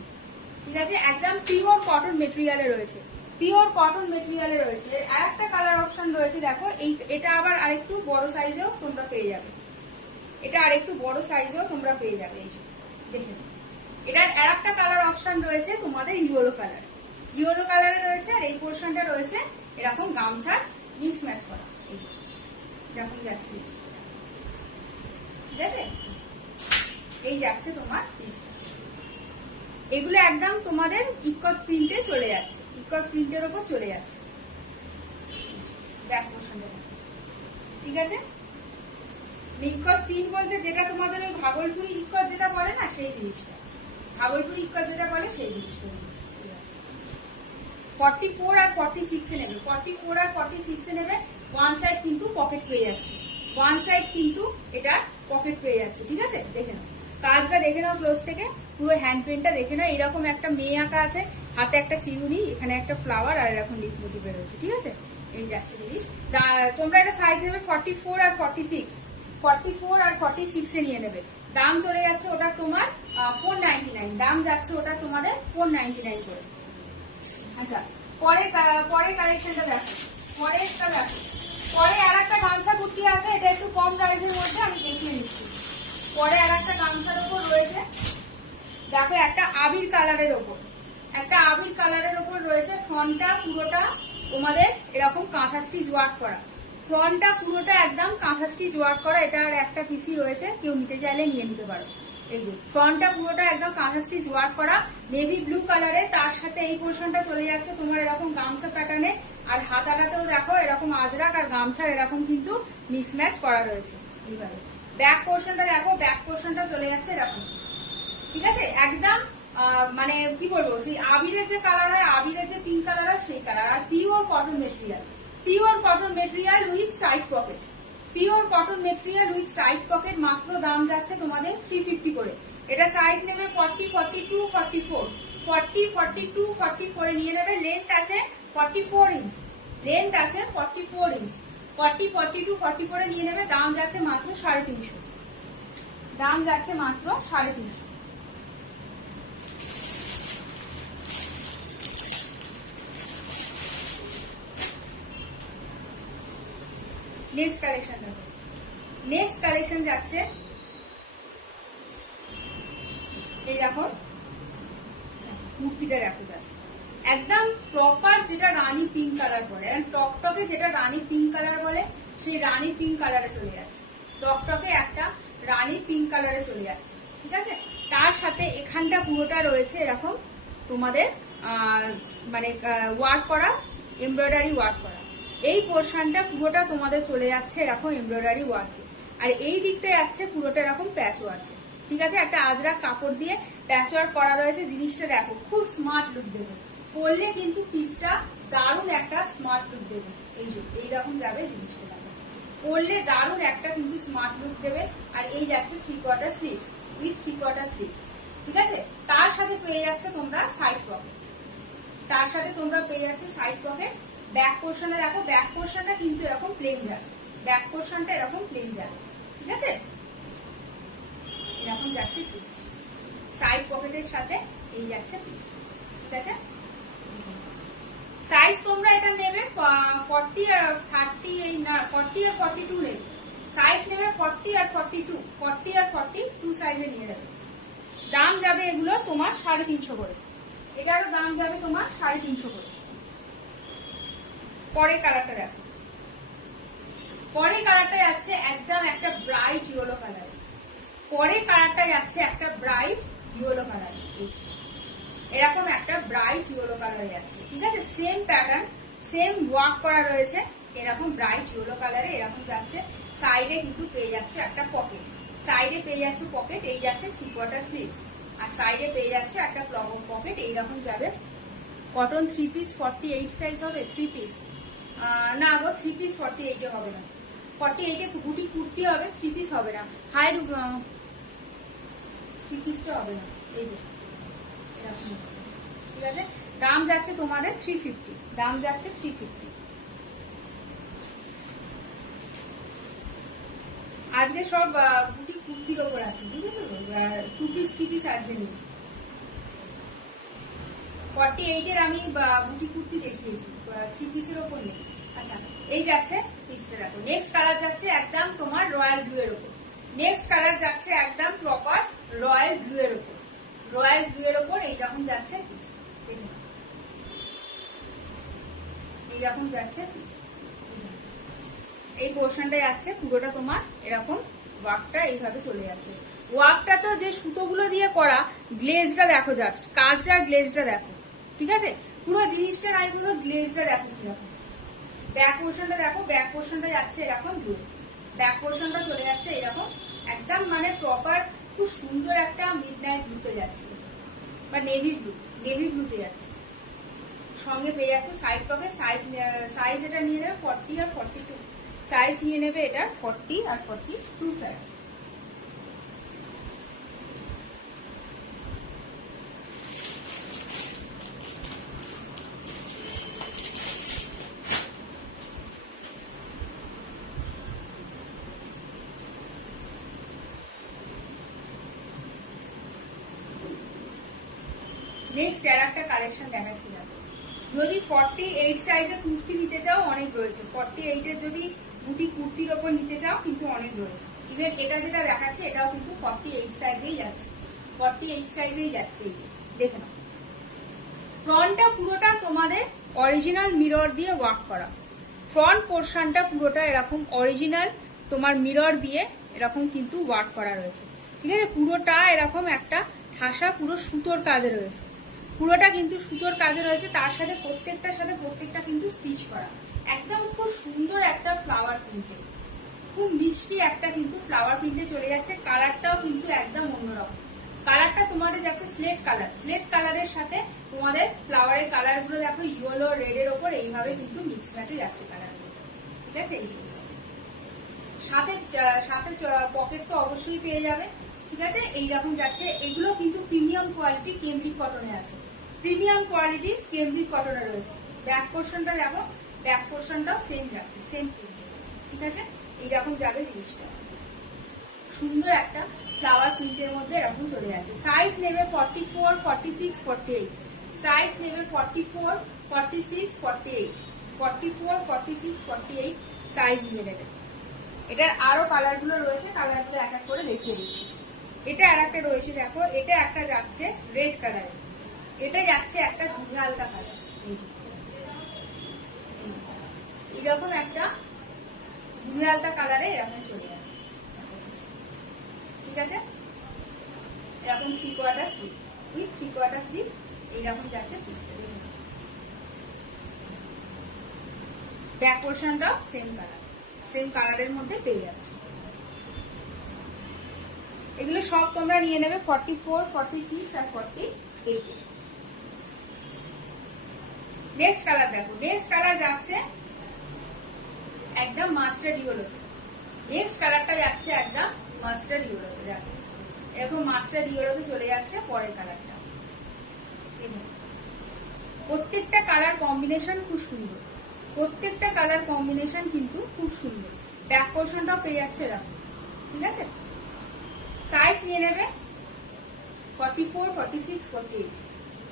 ঠিক আছে। একদম পিওর কটন মেটেরিয়ালে রয়েছে, পিওর কটন মেটেরিয়ালে রয়েছে। আর একটা কালার অপশন রয়েছে দেখো, এটা আবার আরেকটু বড় সাইজেও তোমরা পেয়ে যাবে, এটা আরেকটু বড় সাইজেও তোমরা পেয়ে যাবে। এই যে দেখে এটার আর একটা কালার অপশন রয়েছে তোমাদের ইয়েলো কালার, ইয়েলো কালারে রয়েছে। আর এই পোর্শনটা রয়েছে এরকম গামছার মিক্স ম্যাচ করা, এরকম যাচ্ছে, ঠিক আছে। এই যাচ্ছে তোমার পিস, এগুলো একদম তোমাদের ইকট প্রিন্টে চলে যাচ্ছে, ইকট প্রিন্টের উপর চলে যাচ্ছে, ব্যাক পোর্শনটা, ঠিক আছে। ইকট প্রিন্ট বলতে যেটা তোমাদের ওই ভাগলপুরি ইকট যেটা বলে না, সেই জিনিসটা, ভাগলপুরি ইকট যেটা বলে সেই জিনিসটা। 44 আর 46 এ নেবে, 44 আর 46 এ নেবে। ওয়ান সাইড কিন্তু পকেট পেয়ে যাচ্ছে, ওয়ান সাইড কিন্তু এটা পকেট পেয়ে যাচ্ছে, ঠিক আছে। দেখে নাও কাজটা, দেখে নাও ক্লোজ থেকে, পুরো হ্যান্ড প্রিন্টটা দেখে নাও। এরকম একটা মেয়ে আঁকা আছে, হাতে একটা চিরুনি, এখানে একটা ফ্লাওয়ার আর এরকম লিপ মোটিভ বেরোচ্ছে, ঠিক আছে। এই যাচ্ছে জিনিস। তোমরা এটা সাইজ নেবে 44 আর 46, 44 আর 46 এ নিয়ে নেবে। দাম চলে যাচ্ছে ওটা তোমার 499, দাম যাচ্ছে ওটা তোমাদের 499 করে। আচ্ছা, পরে কালেকশনটা দেখো, পরেরটা দেখো। পরে আর একটা গামছা কুর্তি আছে, এটা একটু কম প্রাইসের মধ্যে, আমি দেখিয়ে নিচ্ছি। পরে আর একটা গামছার ওপর রয়েছে দেখো, একটা আবির কালারের ওপর, একটা আবির কালারের ওপর রয়েছে। ফ্রন্টটা পুরোটা তোমাদের এরকম কাঁথা স্টিচ ওয়ার্ক করা, ফ্রন্টটা পুরোটা একদম কাঁথা স্টিচ ওয়ার্ক করা। এটা আর একটা পিসি রয়েছে, কেউ নিতে চাইলে নিয়ে নিতে পারো। এইগুলো ফ্রন্টটা পুরোটা একদম কাঁথা স্টিচ ওয়ার্ক করা, নেভি ব্লু কালারে। তার সাথে এই পোর্শনটা চলে যাচ্ছে তোমার এরকম গামছা প্যাটার্নে। আর হাতাটাতেও দেখো এরকম আজরাক আর গামছার এরকম কিন্তু মিসম্যাচ করা রয়েছে। এইভাবে ব্যাক পোর্শনটা দেখো, ব্যাক পোর্শনটা চলে যাচ্ছে এরকম, ঠিক আছে। একদম মানে কি বলবো, সেই আবিরের যে কালার হয়, আবিরের যে পিঙ্ক কালার হয় সেই কালার। আর pure cotton material, pure cotton material with side pocket, pure cotton material with side pocket. মাত্র দাম যাচ্ছে তোমাদের 350 করে। এটা সাইজ নেবে 40, 42, 44, 40, 42, 44 এ নিয়ে নেবে। লেন্থ আছে 44 ইঞ্চ, লেন্থ আছে 44 ইঞ্চ, 40, 42, 44 এ নিয়ে নেবে। দাম যাচ্ছে মাত্র 350, দাম যাচ্ছে মাত্র 350। নেক্সট কালেকশন দেখো, নেক্সট কালেকশন যাচ্ছে এই দেখো, কুর্তিটা দেখো জাস্ট একদম প্রপার যেটা রানী পিঙ্ক কালার বলে, টকটকে যেটা রানী পিঙ্ক কালার বলে, সেই রানী পিঙ্ক কালারে চলে যাচ্ছে। টকটকে একটা রানী পিঙ্ক কালারে চলে যাচ্ছে, ঠিক আছে। তার সাথে এখানটা পুরোটা রয়েছে এরকম তোমাদের মানে ওয়ার্ক করা, এমব্রয়ডারি ওয়ার্ক করা। এই পোর্শনটা পুরোটা তোমাদের চলে যাচ্ছে এরকম এমব্রয়ডারি ওয়ার্কে। আর এই দিকটা যাচ্ছে পুরোটা এরকম প্যাচ ওয়ার্কে, ঠিক আছে। একটা আজরাক কাপড় দিয়ে প্যাচ ওয়ার্ক করা রয়েছে। জিনিসটা দেখো খুব স্মার্ট লুক দেবে, পরলে কিন্তু পিসটা দারুণ একটা স্মার্ট লুক দেবে। এই যে এইরকম যাবে জিনিসটা, দেখো পরলে দারুণ একটা কিন্তু স্মার্ট লুক দেবে। আর এই যাচ্ছে 3/4 স্লিভস উইথ 3/4 স্লিভস, ঠিক আছে। তার সাথে পেয়ে যাচ্ছে তোমরা সাইড পকেট, তার সাথে তোমরা পেয়ে যাচ্ছে সাইড পকেট। ব্যাক পোর্শনে দেখো, ব্যাক পোর্শনটা কিন্তু এরকম প্লেন যাবে, ব্যাক পোর্শনটা এরকম প্লেন যাবে, ঠিক আছে। এরকম যাচ্ছে সাইড পকেটের সাথে এই যাচ্ছে পিস, ঠিক আছে। সাইজ তোমরা এটা নেবে 40 আর 30, এই না 40 আর 42 নেবে। সাইজ নেবে 40 আর 42, 40 আর 42 সাইজে নিয়ে যাবে। দাম যাবে এগুলো তোমার 350 করে, এটারও দাম যাবে তোমার 350 করে। পরে কালারটা দেখো, পরে কালারটা যাচ্ছে একদম একটা ব্রাইট ইয়েলো কালার, পরে কালারটা যাচ্ছে একটা ব্রাইট ইয়েলো কালার, এরকম একটা ব্রাইট ইয়েলো কালার যাচ্ছে, ঠিক আছে। সেম প্যাটার্ন, সেম ওয়ার্ক করা রয়েছে, এরকম ব্রাইট ইয়েলো কালারে এরকম যাচ্ছে। সাইডে কিন্তু পেয়ে যাচ্ছে একটা পকেট, সাইডে পেয়ে যাচ্ছে পকেট, এই যাচ্ছে 3/4 স্লিভস, আর সাইডে পেয়ে যাচ্ছে একটা পকেট এইরকম যাবে। কটন 3 পিস 48 সাইজ হবে, 3 পিস না গো 3 পিস 48 এ হবে না, 48 এ বুটি কুর্তি হবে, 3 পিস হবে না, হাই 3 পিসটা হবে না। এই যে এরকম হচ্ছে, ঠিক আছে। দাম যাচ্ছে তোমাদের 350, দাম যাচ্ছে 350। আজকে সব বুটি কুর্তির ওপর আছে, বুঝেছো তো, 2 পিস 3 পিস আসবে না। 48 এর আমি বুটি কুর্তি দেখিয়েছি, 3 পিসের ওপর নেই। আচ্ছা, এই যাচ্ছে পিসটা দেখো। নেক্সট কালার যাচ্ছে একদম তোমার রয়্যাল ব্লু এর ওপর, নেক্সট কালার যাচ্ছে একদম প্রপার রয়্যাল ব্লু এর ওপর, রয়্যাল ব্লু এর ওপর এইরকম যাচ্ছে পিস, এইরকম যাচ্ছে পিস। এই পোর্শনটা যাচ্ছে পুরোটা তোমার এরকম ওয়ার্কটা এইভাবে চলে যাচ্ছে। ওয়ার্কটা তো যে সুতোগুলো দিয়ে করা, গ্লেজটা দেখো, জাস্ট কাজটা আর গ্লেজটা দেখো, ঠিক আছে। পুরো জিনিসটা নাই, পুরো গ্লেজটা দেখো কিরকম। ব্যাক পোর্শনটা দেখো, ব্যাক পোর্শনটা যাচ্ছে এরকম ব্লু, ব্যাক পোর্শনটা চলে যাচ্ছে এরকম একদম মানে প্রপার খুব সুন্দর একটা মিডনাইট ব্লুতে যাচ্ছে, বা নেভি ব্লু, নেভি ব্লুতে যাচ্ছে। সঙ্গে পেয়ে যাচ্ছে সাইড পকেট। সাইজ এটা নিয়ে নেবে 40 আর 42, সাইজ নিয়ে নেবে এটা 40 আর 42 সাইজ। নেক্সট আর একটা কালেকশন দেখাচ্ছি না। যদি 48 সাইজের কুর্তি নিতে চাও অনেক রয়েছে, 48 এর যদি বুটি কুর্তির ওপর নিতে চাও কিন্তু অনেক রয়েছে। ইভেন এটা যেটা দেখাচ্ছে এটাও কিন্তু 48 সাইজেই যাচ্ছে, 48 সাইজেই যাচ্ছে। এই যে দেখে নাও, ফ্রন্টটা পুরোটা তোমাদের অরিজিনাল মিরর দিয়ে ওয়ার্ক করা, ফ্রন্ট পোর্শনটা পুরোটা এরকম অরিজিনাল তোমার মিরর দিয়ে এরকম কিন্তু ওয়ার্ক করা রয়েছে, ঠিক আছে। পুরোটা এরকম একটা ঠাসা পুরো সুতোর কাজে রয়েছে, পুরোটা কিন্তু সুতোর কাজে রয়েছে। তার সাথে প্রত্যেকটার সাথে প্রত্যেকটা কিন্তু স্টিচ করা, একদম খুব সুন্দর একটা ফ্লাওয়ার প্রিন্টে, খুব মিষ্টি একটা কিন্তু ফ্লাওয়ার প্রিন্টে চলে যাচ্ছে। কালারটাও কিন্তু একদম অন্যরকম, কালারটা তোমাদের যাচ্ছে স্লেট কালার, স্লেট কালারের সাথে তোমাদের ফ্লাওয়ারের কালার গুলো দেখো ইয়েলো রেড এর ওপর এইভাবে কিন্তু মিক্স ম্যাচে যাচ্ছে কালার গুলো, ঠিক আছে। এই সাথে সাথে পকেট তো অবশ্যই পেয়ে যাবে, ঠিক আছে। এইরকম যাচ্ছে, এগুলো কিন্তু প্রিমিয়াম কোয়ালিটি কেমব্রিক কটনে আছে, প্রিমিয়াম কোয়ালিটি কেমব্রিক কটনে রয়েছে। ব্যাক পোর্শনটা দেখো, ব্যাক পোর্শনটাও সেম যাচ্ছে, সেম ঠিক আছে। এইরকম যাবে জিনিসটা, সুন্দর একটা ফ্লাওয়ার প্রিন্টের মধ্যে এরকম চলে যাচ্ছে। সাইজ নেবে 44, 46, 48, সাইজ নেবে 44, 46, 48, 44, 46, 48 সাইজ নিয়ে নেবে। এটার আরো কালার গুলো রয়েছে, কালার গুলো এক এক করে দেখিয়ে দিচ্ছি। এটা আর একটা রয়েছে দেখো, এটা একটা যাচ্ছে রেড কালার, এটা যাচ্ছে একটা দুধে হালকা কালার, এরকম একটা দুধে হালকা কালারে এরকম চলে যাচ্ছে, ঠিক আছে। এরকম 3/4 স্লিভস, উইথ 3/4 স্লিভস এইরকম যাচ্ছে পিসটা। ব্যাক পোর্শনটাও সেম কালার, সেম কালারের মধ্যে পেয়ে যাচ্ছে। এগুলো সব তোমরা নিয়ে নেবে 44, 46 আর 48। নেক্সট কালার দেখো, নেক্সট কালার যাচ্ছে একদম মাস্টার্ড ইয়েলোতে, নেক্সট কালারটা যাচ্ছে একদম মাস্টার্ড ইয়েলোতে, দেখো এরকম মাস্টার্ড ইয়েলোতে চলে যাচ্ছে পরের কালারটা। প্রত্যেকটা কালার কম্বিনেশন খুব সুন্দর, প্রত্যেকটা কালার কম্বিনেশন কিন্তু খুব সুন্দর। ব্যাক পোর্শনটাও পেয়ে যাচ্ছে এরকম, ঠিক আছে। সাইজ নিয়ে নেবে 44, 46, 48,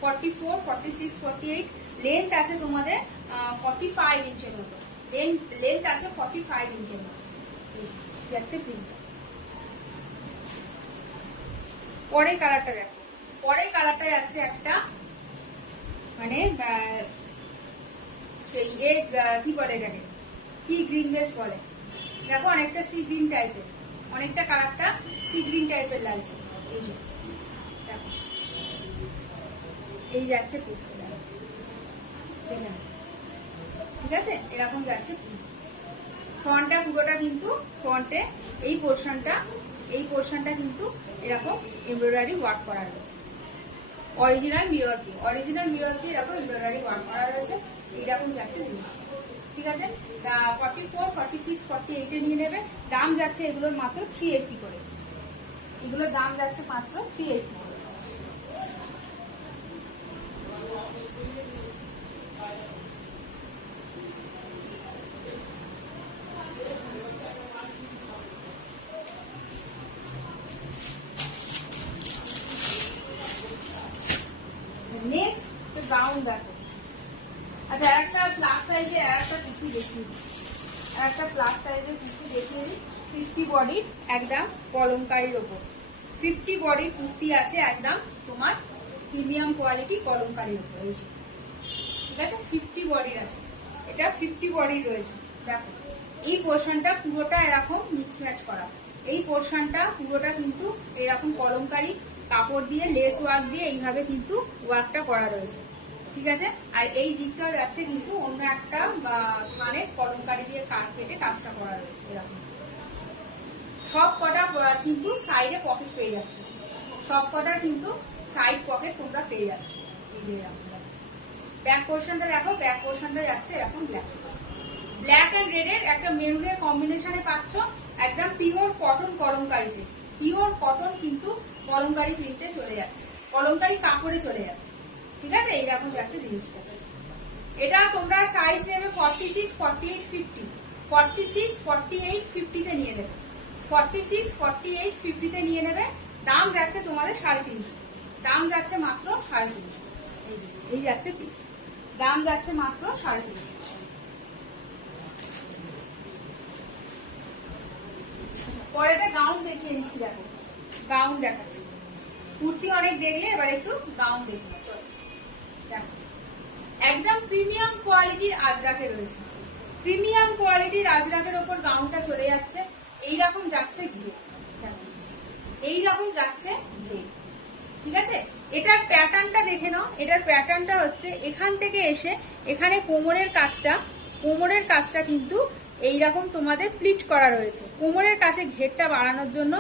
44, 46, 48। লেন্থ আছে তোমাদের 45 ইঞ্চের মতো, লেন্থ আছে 45 ইঞ্চের মতো যাচ্ছে প্রিন্ট। পরের কালারটা দেখো, পরের কালারটা যাচ্ছে একটা মানে সেই কি বলে এটাকে, কি গ্রিন বেস বলে, দেখো অনেকটা সি গ্রিন টাইপের, অনেকটা কালারটা সি গ্রিন টাইপের লাগছে। এই যে দেখো, এই যাচ্ছে পিসটা, ঠিক আছে, এরকম যাচ্ছে। ফ্রন্টটা পুরোটা কিন্তু ফ্রন্টে এই পোর্শনটা কিন্তু এরকম এমব্রয়ডারি ওয়ার্ক করা রয়েছে। অরিজিনাল মিরর দিয়ে এরকম এমব্রয়ডারি ওয়ার্ক করা রয়েছে। এইরকম যাচ্ছে জিনিসটা, ঠিক আছে। 44, 46, 48 এ নিয়ে নেবে। দাম যাচ্ছে এগুলোর মাত্র 380 করে। এগুলোর দাম যাচ্ছে মাত্র 380 করে। নেক্সট গাউন দেখো। আচ্ছা, একটা প্লাস সাইজে একটা কুর্তি দেখিয়ে দিই। একটা প্লাস সাইজের কুর্তি দেখিয়ে দিই। 50 বডির একদম কলমকারীর ওপর 50 বডির কুর্তি আছে, একদম তোমার প্রিমিয়াম কোয়ালিটি কলমকারীর ওপর। ঠিক আছে, 50 বডির আছে। এটা 50 বডির রয়েছে। দেখো এই পোর্শনটা পুরোটা এরকম মিক্স ম্যাচ করা। এই পোর্শনটা পুরোটা কিন্তু এরকম কলমকারী কাপড় দিয়ে লেস ওয়ার্ক দিয়ে এইভাবে কিন্তু ওয়ার্কটা করা রয়েছে, ঠিক আছে। আর এই দিকটা যাচ্ছে কিন্তু অন্য একটা থানের কলমকারী দিয়ে কাট কেটে কাজটা করা রয়েছে। এরকম সব কটা কিন্তু সাইডে পকেট পেয়ে যাচ্ছে। সব কটা কিন্তু সাইড পকেট তোমরা পেয়ে যাচ্ছ। এই যে ব্যাক পোর্শনটা দেখো, ব্যাক পোর্শনটা যাচ্ছে এরকম ব্ল্যাক এন্ড রেডের একটা মেরুনের কম্বিনেশনে পাচ্ছ। একদম পিওর কটন কলমকারীতে, পিওর কটন কিন্তু কলমকারী প্রিন্টে চলে যাচ্ছে, কলমকারী কাপড়ে চলে যাচ্ছে, ঠিক আছে। এইরকম যাচ্ছে জিনিসটা। এটা তোমরা সাইজ নেবে 46, 48, 50, 46, 48, 50 তে নিয়ে নেবে। 46, 48, 50 তে নিয়ে নেবে। দাম যাচ্ছে তোমাদের 350। দাম যাচ্ছে মাত্র 350। এই যাচ্ছে পিস, দাম যাচ্ছে মাত্র 350। পরেতে গাউন দেখিয়ে দিচ্ছি। দেখো গাউন দেখাচ্ছি। কুর্তি অনেক দেখলে, এবার একটু গাউন দেখি। চলো দেখো, একদম প্রিমিয়াম কোয়ালিটির আজরাকে রয়েছে। প্রিমিয়াম কোয়ালিটির আজরাকের ওপর গাউনটা চলে যাচ্ছে। এইরকম যাচ্ছে গ্রে, এইরকম যাচ্ছে গ্রে, ঠিক আছে। এটার প্যাটার্নটা দেখে নাও। এটার প্যাটার্নটা হচ্ছে এখান থেকে এসে এখানে কোমরের কাজটা কিন্তু এইরকম তোমাদের প্লিট করা রয়েছে। কোমরের কাছে ঘেরটা বাড়ানোর জন্য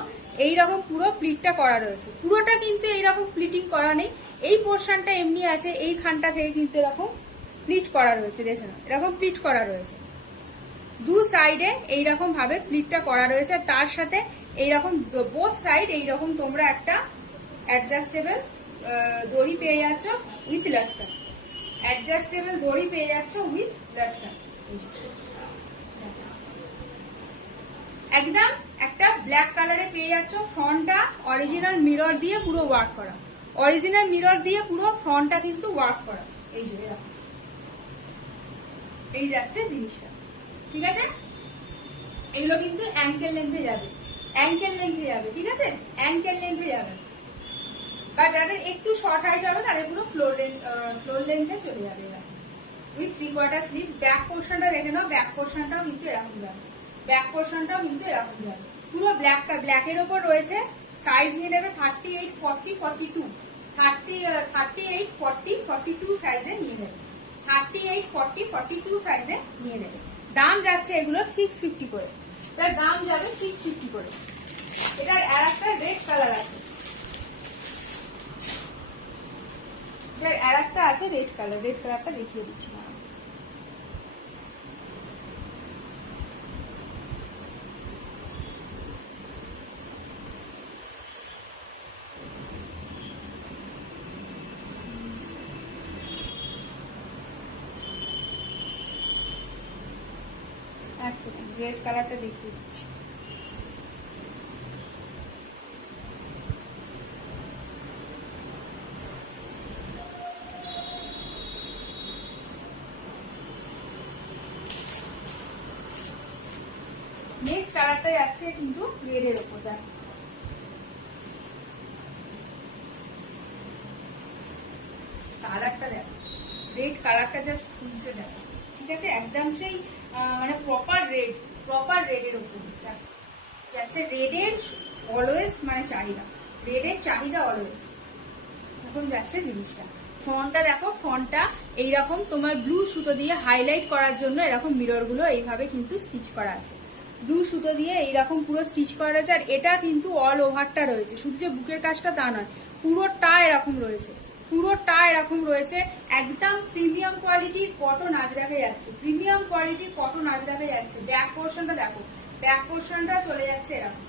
এইরকম পুরো প্লিটটা করা রয়েছে। পুরোটা কিন্তু এইরকম প্লিটিং করা নেই। এই পোর্শনটা এমনি আছে, এই খানটা থেকে কিন্তু এরকম প্লিট করা রয়েছে। দেখে নাও, এরকম প্লিট করা রয়েছে। দু সাইডে এইরকম ভাবে প্লিটটা করা রয়েছে। তার সাথে এইরকম বোথ সাইড এইরকম তোমরা একটা অ্যাডজাস্টেবল দড়ি পেয়ে যাচ্ছ উইথ লাটকান। অ্যাডজাস্টেবল দড়ি পেয়ে যাচ্ছ উইথ লাটকান। একদম একটা ব্ল্যাক কালারে পেয়ে যাচ্ছ। ফ্রন্টটা অরিজিনাল মিরর দিয়ে পুরো ওয়ার্ক করা। অরিজিনাল মিরর দিয়ে পুরো ফ্রন্টটা কিন্তু ওয়ার্ক করা। এই যে এই যাচ্ছে জিনিসটা, ঠিক আছে। এগুলো কিন্তু অ্যাঙ্কেল লেন্থে যাবে, অ্যাঙ্কেল লেন্থে যাবে, ঠিক আছে। অ্যাঙ্কেল লেন্থে যাবে, বা যাদের একটু শর্ট হাইট হবে তাদের পুরো ফ্লোর লেন্থে চলে যাবে। With 3/4 sleeve. ব্যাক পোর্শনটা দেখে নাও। ব্যাক পোর্শনটাও কিন্তু এরকম যাবে। ব্যাক পোর্শনটাও কিন্তু এরকম যাবে। পুরো ব্ল্যাকের ওপর রয়েছে। সাইজ নিয়ে নেবে 38, 40, 42। 38, 40, 42 সাইজে নিয়ে নেবে। 38, 40, 42 সাইজে নিয়ে নেবে। দাম যাচ্ছে এগুলোর 650 করে। তার দাম যাবে 650 করে। এটার আর একটা রেড কালার আছে। এটার আর একটা আছে রেড কালার। রেড কালারটা দেখিয়ে দিচ্ছি না। এক সেকেন্ড, রেড কালারটা দেখিয়ে দিচ্ছি। নেক্সট কালারটা যাচ্ছে কিন্তু রেডের ওপর। দেখো কালারটা, দেখো রেড কালারটা জাস্ট খুলছে। দেখো, ঠিক আছে। একদম সেই মানে প্রপার রেডের ওপর যাচ্ছে। রেডের অলওয়েজ মানে চাহিদা, রেডের চাহিদা অলওয়েজ। এখন যাচ্ছে জিনিসটা। ফ্রন্টটা দেখো, ফ্রন্টটা এইরকম তোমার ব্লু সুতো দিয়ে হাইলাইট করার জন্য এরকম মিরর গুলো এইভাবে কিন্তু স্টিচ করা আছে। ব্লু সুতো দিয়ে এইরকম পুরো স্টিচ করা রয়েছে। আর এটা কিন্তু অল ওভারটা রয়েছে, শুধু যে বুকের কাজটা তা নয়, পুরোটা এরকম রয়েছে, পুরোটা এরকম রয়েছে। একদম প্রিমিয়াম কোয়ালিটির কটন আজরাকে যাচ্ছে, প্রিমিয়াম কোয়ালিটির কটন আজরাকে যাচ্ছে। ব্যাক পোর্শনটা দেখো, ব্যাক পোর্শনটা চলে যাচ্ছে এরকম,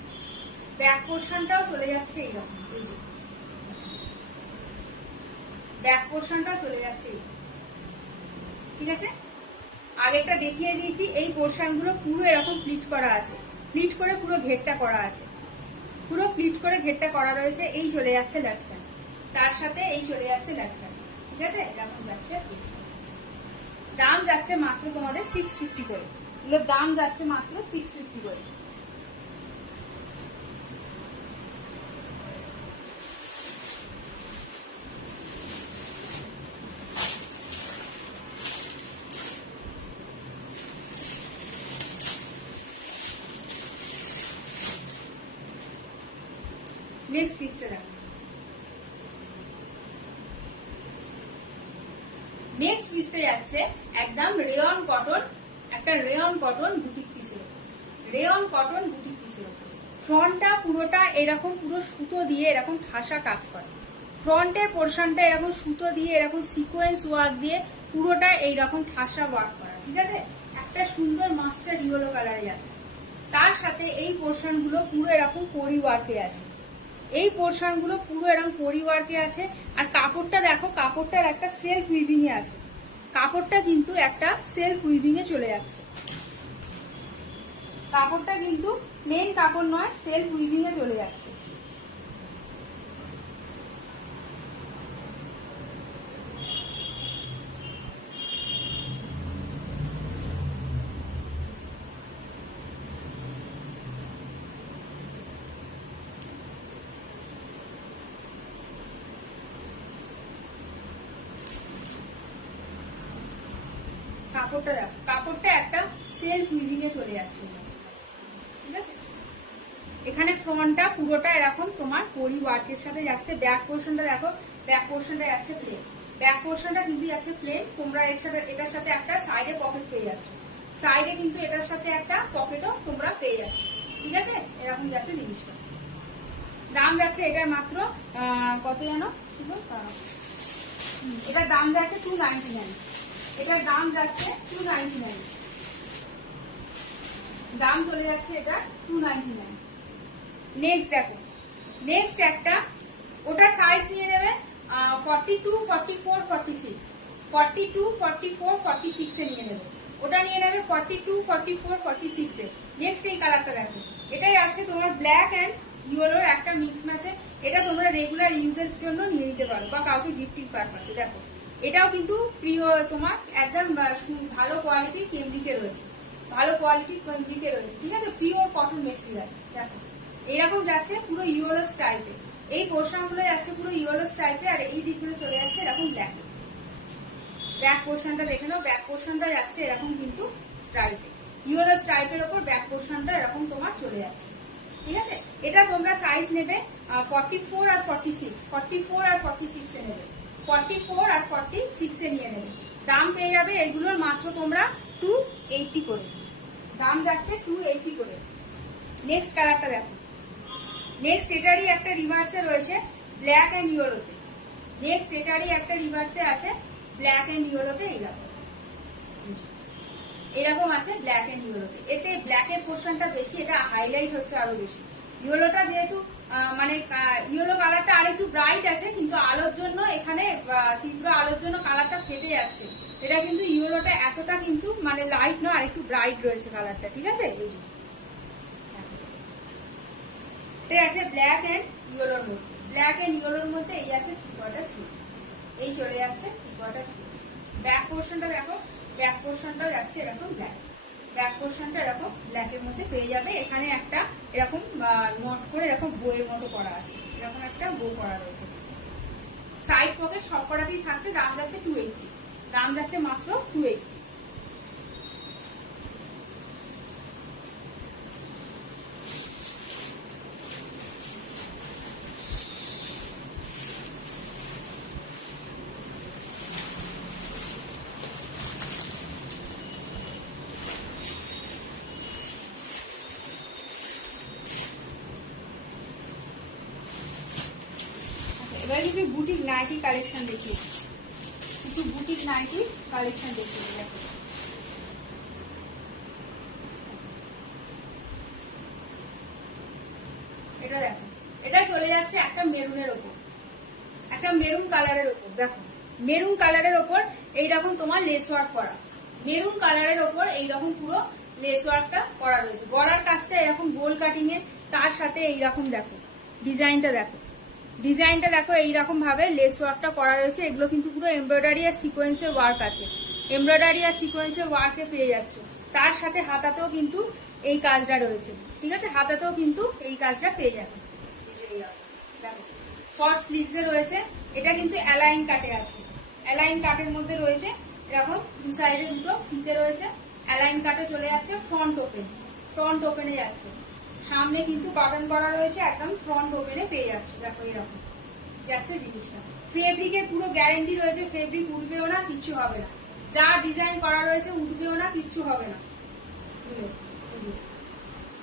ব্যাক পোর্শনটাও চলে যাচ্ছে এইরকম, এই যে ব্যাক পোর্শনটাও চলে যাচ্ছে, ঠিক আছে। আগেরটা দেখিয়ে দিয়েছি, এই পোর্শন গুলো পুরো এরকম প্লিট করা আছে, প্লিট করে পুরো ঘেরটা করা আছে, পুরো প্লিট করে ঘেরটা করা রয়েছে। এই চলে যাচ্ছে ল্যাটকান, তার সাথে এই চলে যাচ্ছে ল্যাটকান, ঠিক আছে। এরকম যাচ্ছে, দাম যাচ্ছে মাত্র তোমাদের 650 করে, এগুলোর দাম যাচ্ছে মাত্র 650 করে। নেক্সট পিসটা দেখো, নেক্সট পিসটা যাচ্ছে একদম রেয়ন কটন, একটা রেয়ন কটন বুটিক পিসের, রেয়ন কটন বুটিক পিসের। ফ্রন্টটা পুরোটা এরকম পুরো সুতো দিয়ে এরকম ঠাসা কাজ করে, ফ্রন্টের পোর্শনটা এরকম সুতো দিয়ে এরকম সিকোয়েন্স ওয়ার্ক দিয়ে পুরোটা এইরকম ঠাসা ওয়ার্ক করা, ঠিক আছে। একটা সুন্দর মাস্টার ইয়েলো কালারে যাচ্ছে, তার সাথে এই পোর্শন গুলো পুরো এরকম পরি ওয়ার্কে আছে, এই পোর্শন গুলো পুরো এরকম পরি ওয়ার্কে আছে। আর কাপড়টা দেখো, কাপড়টার একটা সেলফ উইভিং এ আছে, কাপড়টা কিন্তু একটা সেলফ উইভিং এ চলে যাচ্ছে, কাপড়টা কিন্তু প্লেন কাপড় নয়, সেলফ উইভিং এ চলে যাচ্ছে। কাপড়টা দেখো, কাপড়টা একটা সেলফ উইভিং এ চলে যাচ্ছে, ঠিক আছে। এখানে ফ্রন্টটা পুরোটা এরকম তোমার পরি ওয়ার্কের সাথে যাচ্ছে। ব্যাক পোর্শনটা দেখো, ব্যাক পোর্শনটা যাচ্ছে প্লেন, ব্যাক পোর্শনটা কিন্তু যাচ্ছে প্লেন। তোমরা এর সাথে এটার সাথে একটা সাইডে পকেট পেয়ে যাচ্ছ, সাইডে কিন্তু এটার সাথে একটা পকেটও তোমরা পেয়ে যাচ্ছ, ঠিক আছে। এরকম যাচ্ছে জিনিসটা। দাম যাচ্ছে এটার মাত্র কত জানো ছিল, এটার দাম যাচ্ছে 299, এটার দাম যাচ্ছে 299, দাম চলে যাচ্ছে এটা 299। নেক্সট দেখো, নেক্সট একটা, ওটা সাইজ নিয়ে নেবে 42, 44, 46, 42, 44, 46 এ নিয়ে নেবে, ওটা নিয়ে নেবে 42, 44, 46 এ। নেক্সট এই কালারটা দেখো, এটাই আছে তোমার ব্ল্যাক এন্ড ইয়েলোর একটা মিক্স ম্যাচে। এটা তোমরা রেগুলার ইউজের জন্য নিয়ে নিতে পারো বা কাউকে গিফটিং পারপাসে। দেখো এটাও কিন্তু প্রিয় তোমার একদম ভালো কোয়ালিটির কেমব্রিকে রয়েছে, ভালো কোয়ালিটির কেমব্রিকে রয়েছে, ঠিক আছে। Pure cotton material. দেখো এরকম যাচ্ছে পুরো ইয়েলো স্টাইপে, এই পোর্শন গুলো যাচ্ছে পুরো ইয়েলো স্টাইপে, আর এই দিকগুলো চলে যাচ্ছে এরকম ব্ল্যাক। ব্যাক পোর্শনটা দেখে নাও, ব্যাক পোর্শনটা যাচ্ছে এরকম কিন্তু স্টাইপে, ইয়েলো স্টাইপের ওপর ব্যাক পোর্শনটা এরকম তোমার চলে যাচ্ছে, ঠিক আছে। এটা তোমরা সাইজ নেবে 44 আর 46, 44 আর 46 এ নেবে, 44 আর 46 এ নিয়ে নেবে। দাম পেয়ে যাবে এগুলোর মাত্র তোমরা 280 করে, দাম যাচ্ছে 280 করে। নেক্সট কালারটা দেখো, নেক্সট এটারই একটা রিভার্সে রয়েছে ব্ল্যাক এন্ড ইয়েলোতে, নেক্সট এটারই একটা রিভার্সে আছে ব্ল্যাক এন্ড ইয়েলোতে, এরকম আছে ব্ল্যাক এন্ড ইয়েলোতে। এতে ব্ল্যাকের পোর্শনটা বেশি, এটা হাইলাইট হচ্ছে আরো বেশি। ইয়েলোটা যেহেতু মানে ইয়েলো কালারটা আরেকটু ব্রাইট আছে, কিন্তু আলোর জন্য এখানে তীব্র আলোর জন্য কালারটা ফেটে যাচ্ছে। এটা কিন্তু ইয়েলোটা এতটা কিন্তু মানে লাইট নয়, আরেকটু ব্রাইট রয়েছে কালারটা, ঠিক আছে। এই যে এটা আছে ব্ল্যাক এন্ড ইয়েলোর মধ্যে, ব্ল্যাক এন্ড ইয়েলোর মধ্যে এই আছে 3/4 স্লিভস, এই চলে যাচ্ছে 3/4 স্লিভস। ব্যাক পোর্শনটা দেখো, ব্যাক পোর্শনটাও যাচ্ছে এরকম ব্ল্যাক, ব্যাক পোর্শনটা এরকম ব্ল্যাকের মধ্যে পেয়ে যাবে। এখানে একটা এরকম নট করে এরকম বইয়ের মতো করা আছে, এরকম একটা বই করা রয়েছে। সাইড পকেট সব করাতেই থাকছে। দাম যাচ্ছে 280, দাম যাচ্ছে মাত্র 280। কিছু বুটিক নাইটি কালেকশন দেখিয়ে, কিছু বুটিক নাইটি কালেকশন দেখিয়ে দেখো। এটা দেখো, এটা চলে যাচ্ছে একটা মেরুনের ওপর, একটা মেরুন কালারের ওপর। দেখো মেরুন কালারের ওপর এইরকম তোমার লেস ওয়ার্ক করা, মেরুন কালারের ওপর এইরকম পুরো লেস ওয়ার্কটা করা রয়েছে। গলার কাজটা এরকম গোল কাটিং এর, তার সাথে এইরকম দেখো ডিজাইনটা, দেখো ডিজাইনটা দেখো এইরকম ভাবে লেস ওয়ার্কটা করা রয়েছে। এগুলো কিন্তু পুরো এমব্রয়ডারি আর সিকোয়েন্সের ওয়ার্ক আছে, এমব্রয়ডারি আর সিকোয়েন্সের ওয়ার্কে পেয়ে যাচ্ছে। তার সাথে হাতাতেও কিন্তু এই কাজটা রয়েছে, ঠিক আছে, হাতাতেও কিন্তু এই কাজটা পেয়ে যাবে। শর্ট স্লিভসে রয়েছে, এটা কিন্তু অ্যালাইন কাটে আছে, অ্যালাইন কাটের মধ্যে রয়েছে এরকম দু সাইডে দুটো ফিতে রয়েছে, অ্যালাইন কাটে চলে যাচ্ছে, ফ্রন্ট ওপেন, ফ্রন্ট ওপেনে যাচ্ছে, সামনে কিন্তু বাটন করা রয়েছে, একদম ফ্রন্ট ওপেনে পেয়ে যাচ্ছে। দেখো এরকম যাচ্ছে জিনিসটা। ফেব্রিকের পুরো গ্যারেন্টি রয়েছে, ফেব্রিক উঠবেও না, কিচ্ছু হবে না, যা ডিজাইন করা রয়েছে উঠবেও না, কিচ্ছু হবে না।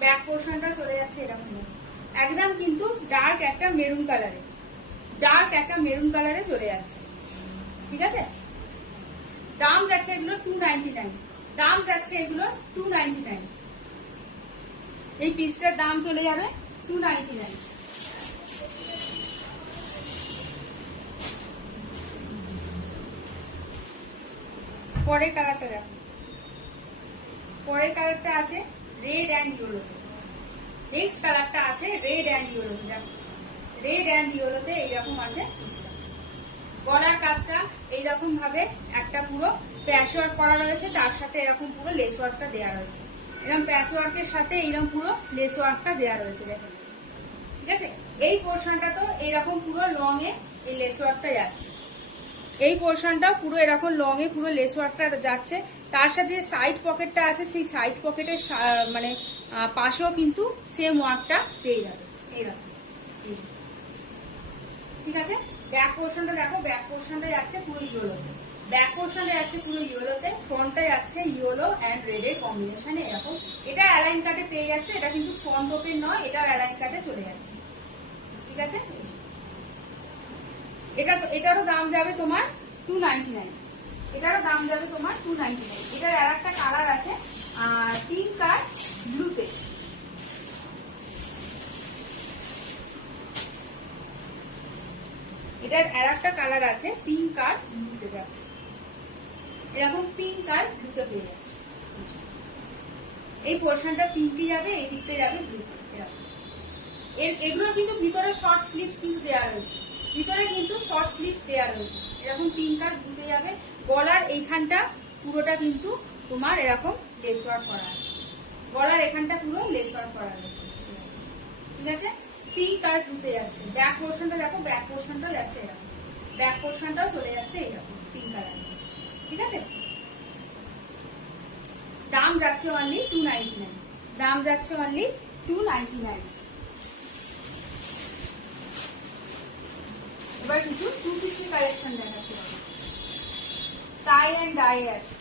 ব্যাক পোর্শনটা চলে যাচ্ছে এরকম, একদম কিন্তু ডার্ক একটা মেরুন কালারে, ডার্ক একটা মেরুন কালারে চলে যাচ্ছে, ঠিক আছে। দাম যাচ্ছে এগুলো 299, দাম যাচ্ছে এগুলো 299, এই পিসটার দাম চলে যাবে 299। পরের কালারটা দেখো, পরের কালারটা আছে রেড অ্যান্ড ইয়েলোতে, নেক্সট কালারটা আছে রেড অ্যান্ড ইয়েলোতে। দেখো রেড অ্যান্ড ইয়েলোতে এইরকম আছে পিসটা। গলার কাজটা এইরকম ভাবে একটা পুরো প্যাচ ওয়ার্ক করা রয়েছে, তার সাথে এরকম পুরো লেস ওয়ার্কটা দেওয়া রয়েছে, এরকম প্যাচ ওয়ার্কের সাথে এইরকম পুরো লেস ওয়ার্কটা দেওয়া রয়েছে, দেখেন, ঠিক আছে। এই পোর্শনটা তো এইরকম পুরো লং এ এই লেস ওয়ার্কটা যাচ্ছে, এই পোর্শনটা পুরো এরকম লং এ পুরো লেস ওয়ার্কটা যাচ্ছে, তার সাথে সাইড পকেটটা আছে, সেই সাইড পকেটের মানে পাশেও কিন্তু সেম ওয়ার্কটা পেয়ে যাবে এইরকম, ঠিক আছে। ব্যাক পোর্শনটা দেখো, ব্যাক পোর্শনটা যাচ্ছে পুরো ইয়েলোতে, ব্যাক পোর্শনটা যাচ্ছে পুরো ইয়েলোতে, ফ্রন্টটা যাচ্ছে ইয়েলো অ্যান্ড রেড এর কম্বিনেশনে এরকম। এটা অ্যালাইন কাটে পেয়ে যাচ্ছে, এটা কিন্তু ফ্রন্ট ওপেন নয়, এটা অ্যালাইন কাটে চলে যাচ্ছে, ঠিক আছে। এটারও দাম যাবে তোমার 299, এটারও দাম যাবে তোমার 299। এটার আর একটা কালার আছে পিঙ্ক আর ব্লুতে, এটার আর একটা কালার আছে পিঙ্ক আর ব্লুতে, যাবে এরকম পিঙ্ক আর ব্লুতে পেয়ে যাচ্ছে। এই পোর্শনটা পিঙ্কে যাবে, এই দিকতে যাবে ব্লুতে। এগুলো কিন্তু ভিতরে শর্ট স্লিভস কিন্তু দেওয়া রয়েছে, ভিতরে কিন্তু শর্ট স্লিভ দেওয়া রয়েছে, এরকম পিঙ্ক আর ব্লুতে যাবে। গলার এইখানটা পুরোটা কিন্তু তোমার এরকম লেস ওয়ার্ক করা আছে, গলার এখানটা পুরো লেস ওয়ার্ক করা রয়েছে, ঠিক আছে। পিঙ্ক আর ব্লুতে যাচ্ছে। ব্যাক পোর্শনটা দেখো, ব্যাক পোর্শনটা যাচ্ছে এরকম, ব্যাক পোর্শনটাও চলে যাচ্ছে এরকম পিঙ্ক কালার, ঠিক আছে। দাম যাচ্ছে অনলি 299, দাম যাচ্ছে অনলি 299। এবার কিছু 250 কালেকশন দেখাচ্ছি, টাই অ্যান্ড ডাই আছে,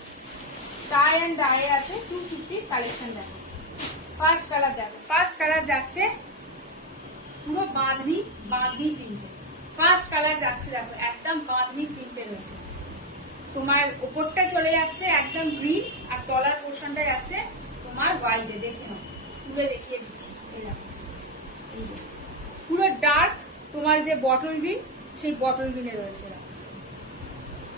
টাই অ্যান্ড ডাই আছে 250 কালেকশন দেখো। ফার্স্ট কালার দেখো, ফার্স্ট কালার যাচ্ছে পুরো বাঁধনি, বাঁধনি প্রিন্টে, ফার্স্ট কালার যাচ্ছে দেখো একদম বাঁধনি প্রিন্টে রয়েছে। তোমার উপরটা চলে যাচ্ছে একদম গ্রিন, আর তলার পোর্শনটা যাচ্ছে তোমার হোয়াইটে, দেখে নাও পুরো দেখিয়ে দিচ্ছি, পুরো ডার্ক তোমার যে বটল গ্রিন, সেই বটল গ্রিনে রয়েছে,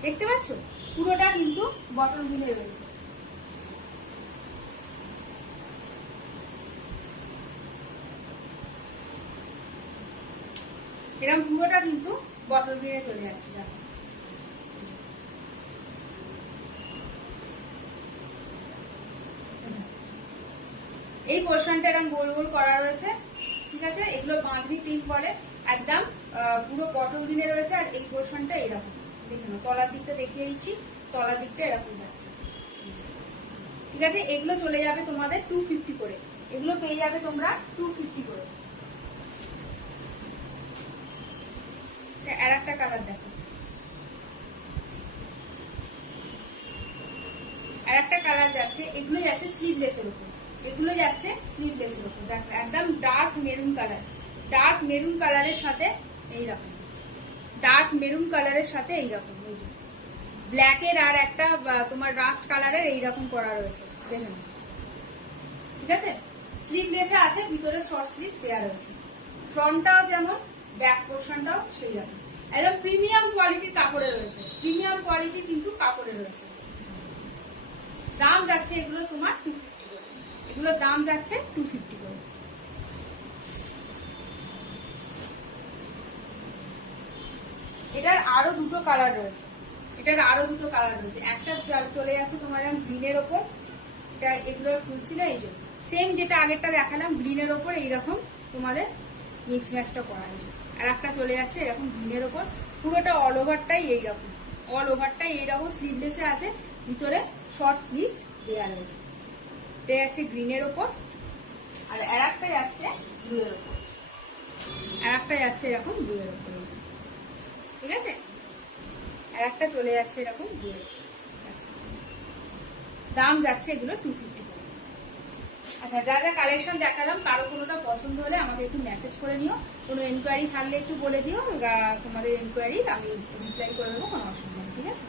দেখতে পাচ্ছ পুরোটা কিন্তু বটল গ্রিনে রয়েছে। এরকম পুরোটা কিন্তু বটল গ্রিনে চলে যাচ্ছে, দেখো এই পোর্শনটা এরকম গোল গোল করা রয়েছে, ঠিক আছে। এগুলো বাঁধনি প্রিন্ট বলে, একদম পুরো বটল গ্রিনে রয়েছে। আর এই পোর্শনটা এরকম দেখে নাও, তলার দিকটা দেখিয়ে দিচ্ছি, তলার দিকটা এরকম যাচ্ছে, ঠিক আছে। এগুলো চলে যাবে তোমাদের 250 করে, এগুলো পেয়ে যাবে তোমরা 250 করে। আর একটা কালার দেখো, আর একটা কালার যাচ্ছে, এগুলো যাচ্ছে স্লিভলেসের উপর, এগুলো যাচ্ছে স্লিভলেসের উপর, দেখো একদম dark maroon colour, dark maroon কালারের সাথে এইরকম ডার্ক মেরুন কালারের সাথে এইরকম ব্ল্যাকের আর একটা তোমার রাস্ট কালারের এইরকম করা রয়েছে, দেখেন। ঠিক আছে, স্লিভলেসে আছে, ভিতরে শর্ট স্লিভ দেওয়া রয়েছে। ফ্রন্টটাও যেমন, ব্যাক পোর্শনটাও সেই রকম। একদম প্রিমিয়াম কোয়ালিটির কাপড়ে রয়েছে, প্রিমিয়াম কোয়ালিটি কিন্তু কাপড়ে রয়েছে। দাম যাচ্ছে এগুলো তোমার 250 করে, এগুলোর দাম যাচ্ছে 250 করে। এটার আরো দুটো কালার রয়েছে, একটা চলে যাচ্ছে তোমার গ্রিনের ওপর, এটা এগুলো খুলছি না, এই যে সেম যেটা আগেরটা দেখালাম গ্রিনের ওপর এইরকম তোমাদের মিক্স ম্যাচটা করা হয়েছে। আর একটা চলে যাচ্ছে এরকম গ্রিনের ওপর, পুরোটা অল ওভারটাই এইরকম স্লিভলেসে আছে, ভিতরে শর্ট স্লিভস দেওয়া রয়েছে। এটা যাচ্ছে গ্রিনের ওপর, আর একটা যাচ্ছে ব্লুয়ের ওপর, এরকম ব্লুয়ের ওপর। ঠিক আছে, আর একটা চলে যাচ্ছে এরকম ব্লুয়ের। দাম যাচ্ছে এগুলো 250 করে। আচ্ছা, যা যা কালেকশন দেখালাম কারো কোনোটা পছন্দ হলে আমাকে একটু মেসেজ করে নিও, কোনো এনকোয়ারি থাকলে একটু বলে দিও, তোমাদের এনকোয়ারি আমি রিপ্লাই করে দেবো, কোনো অসুবিধা নেই। ঠিক আছে।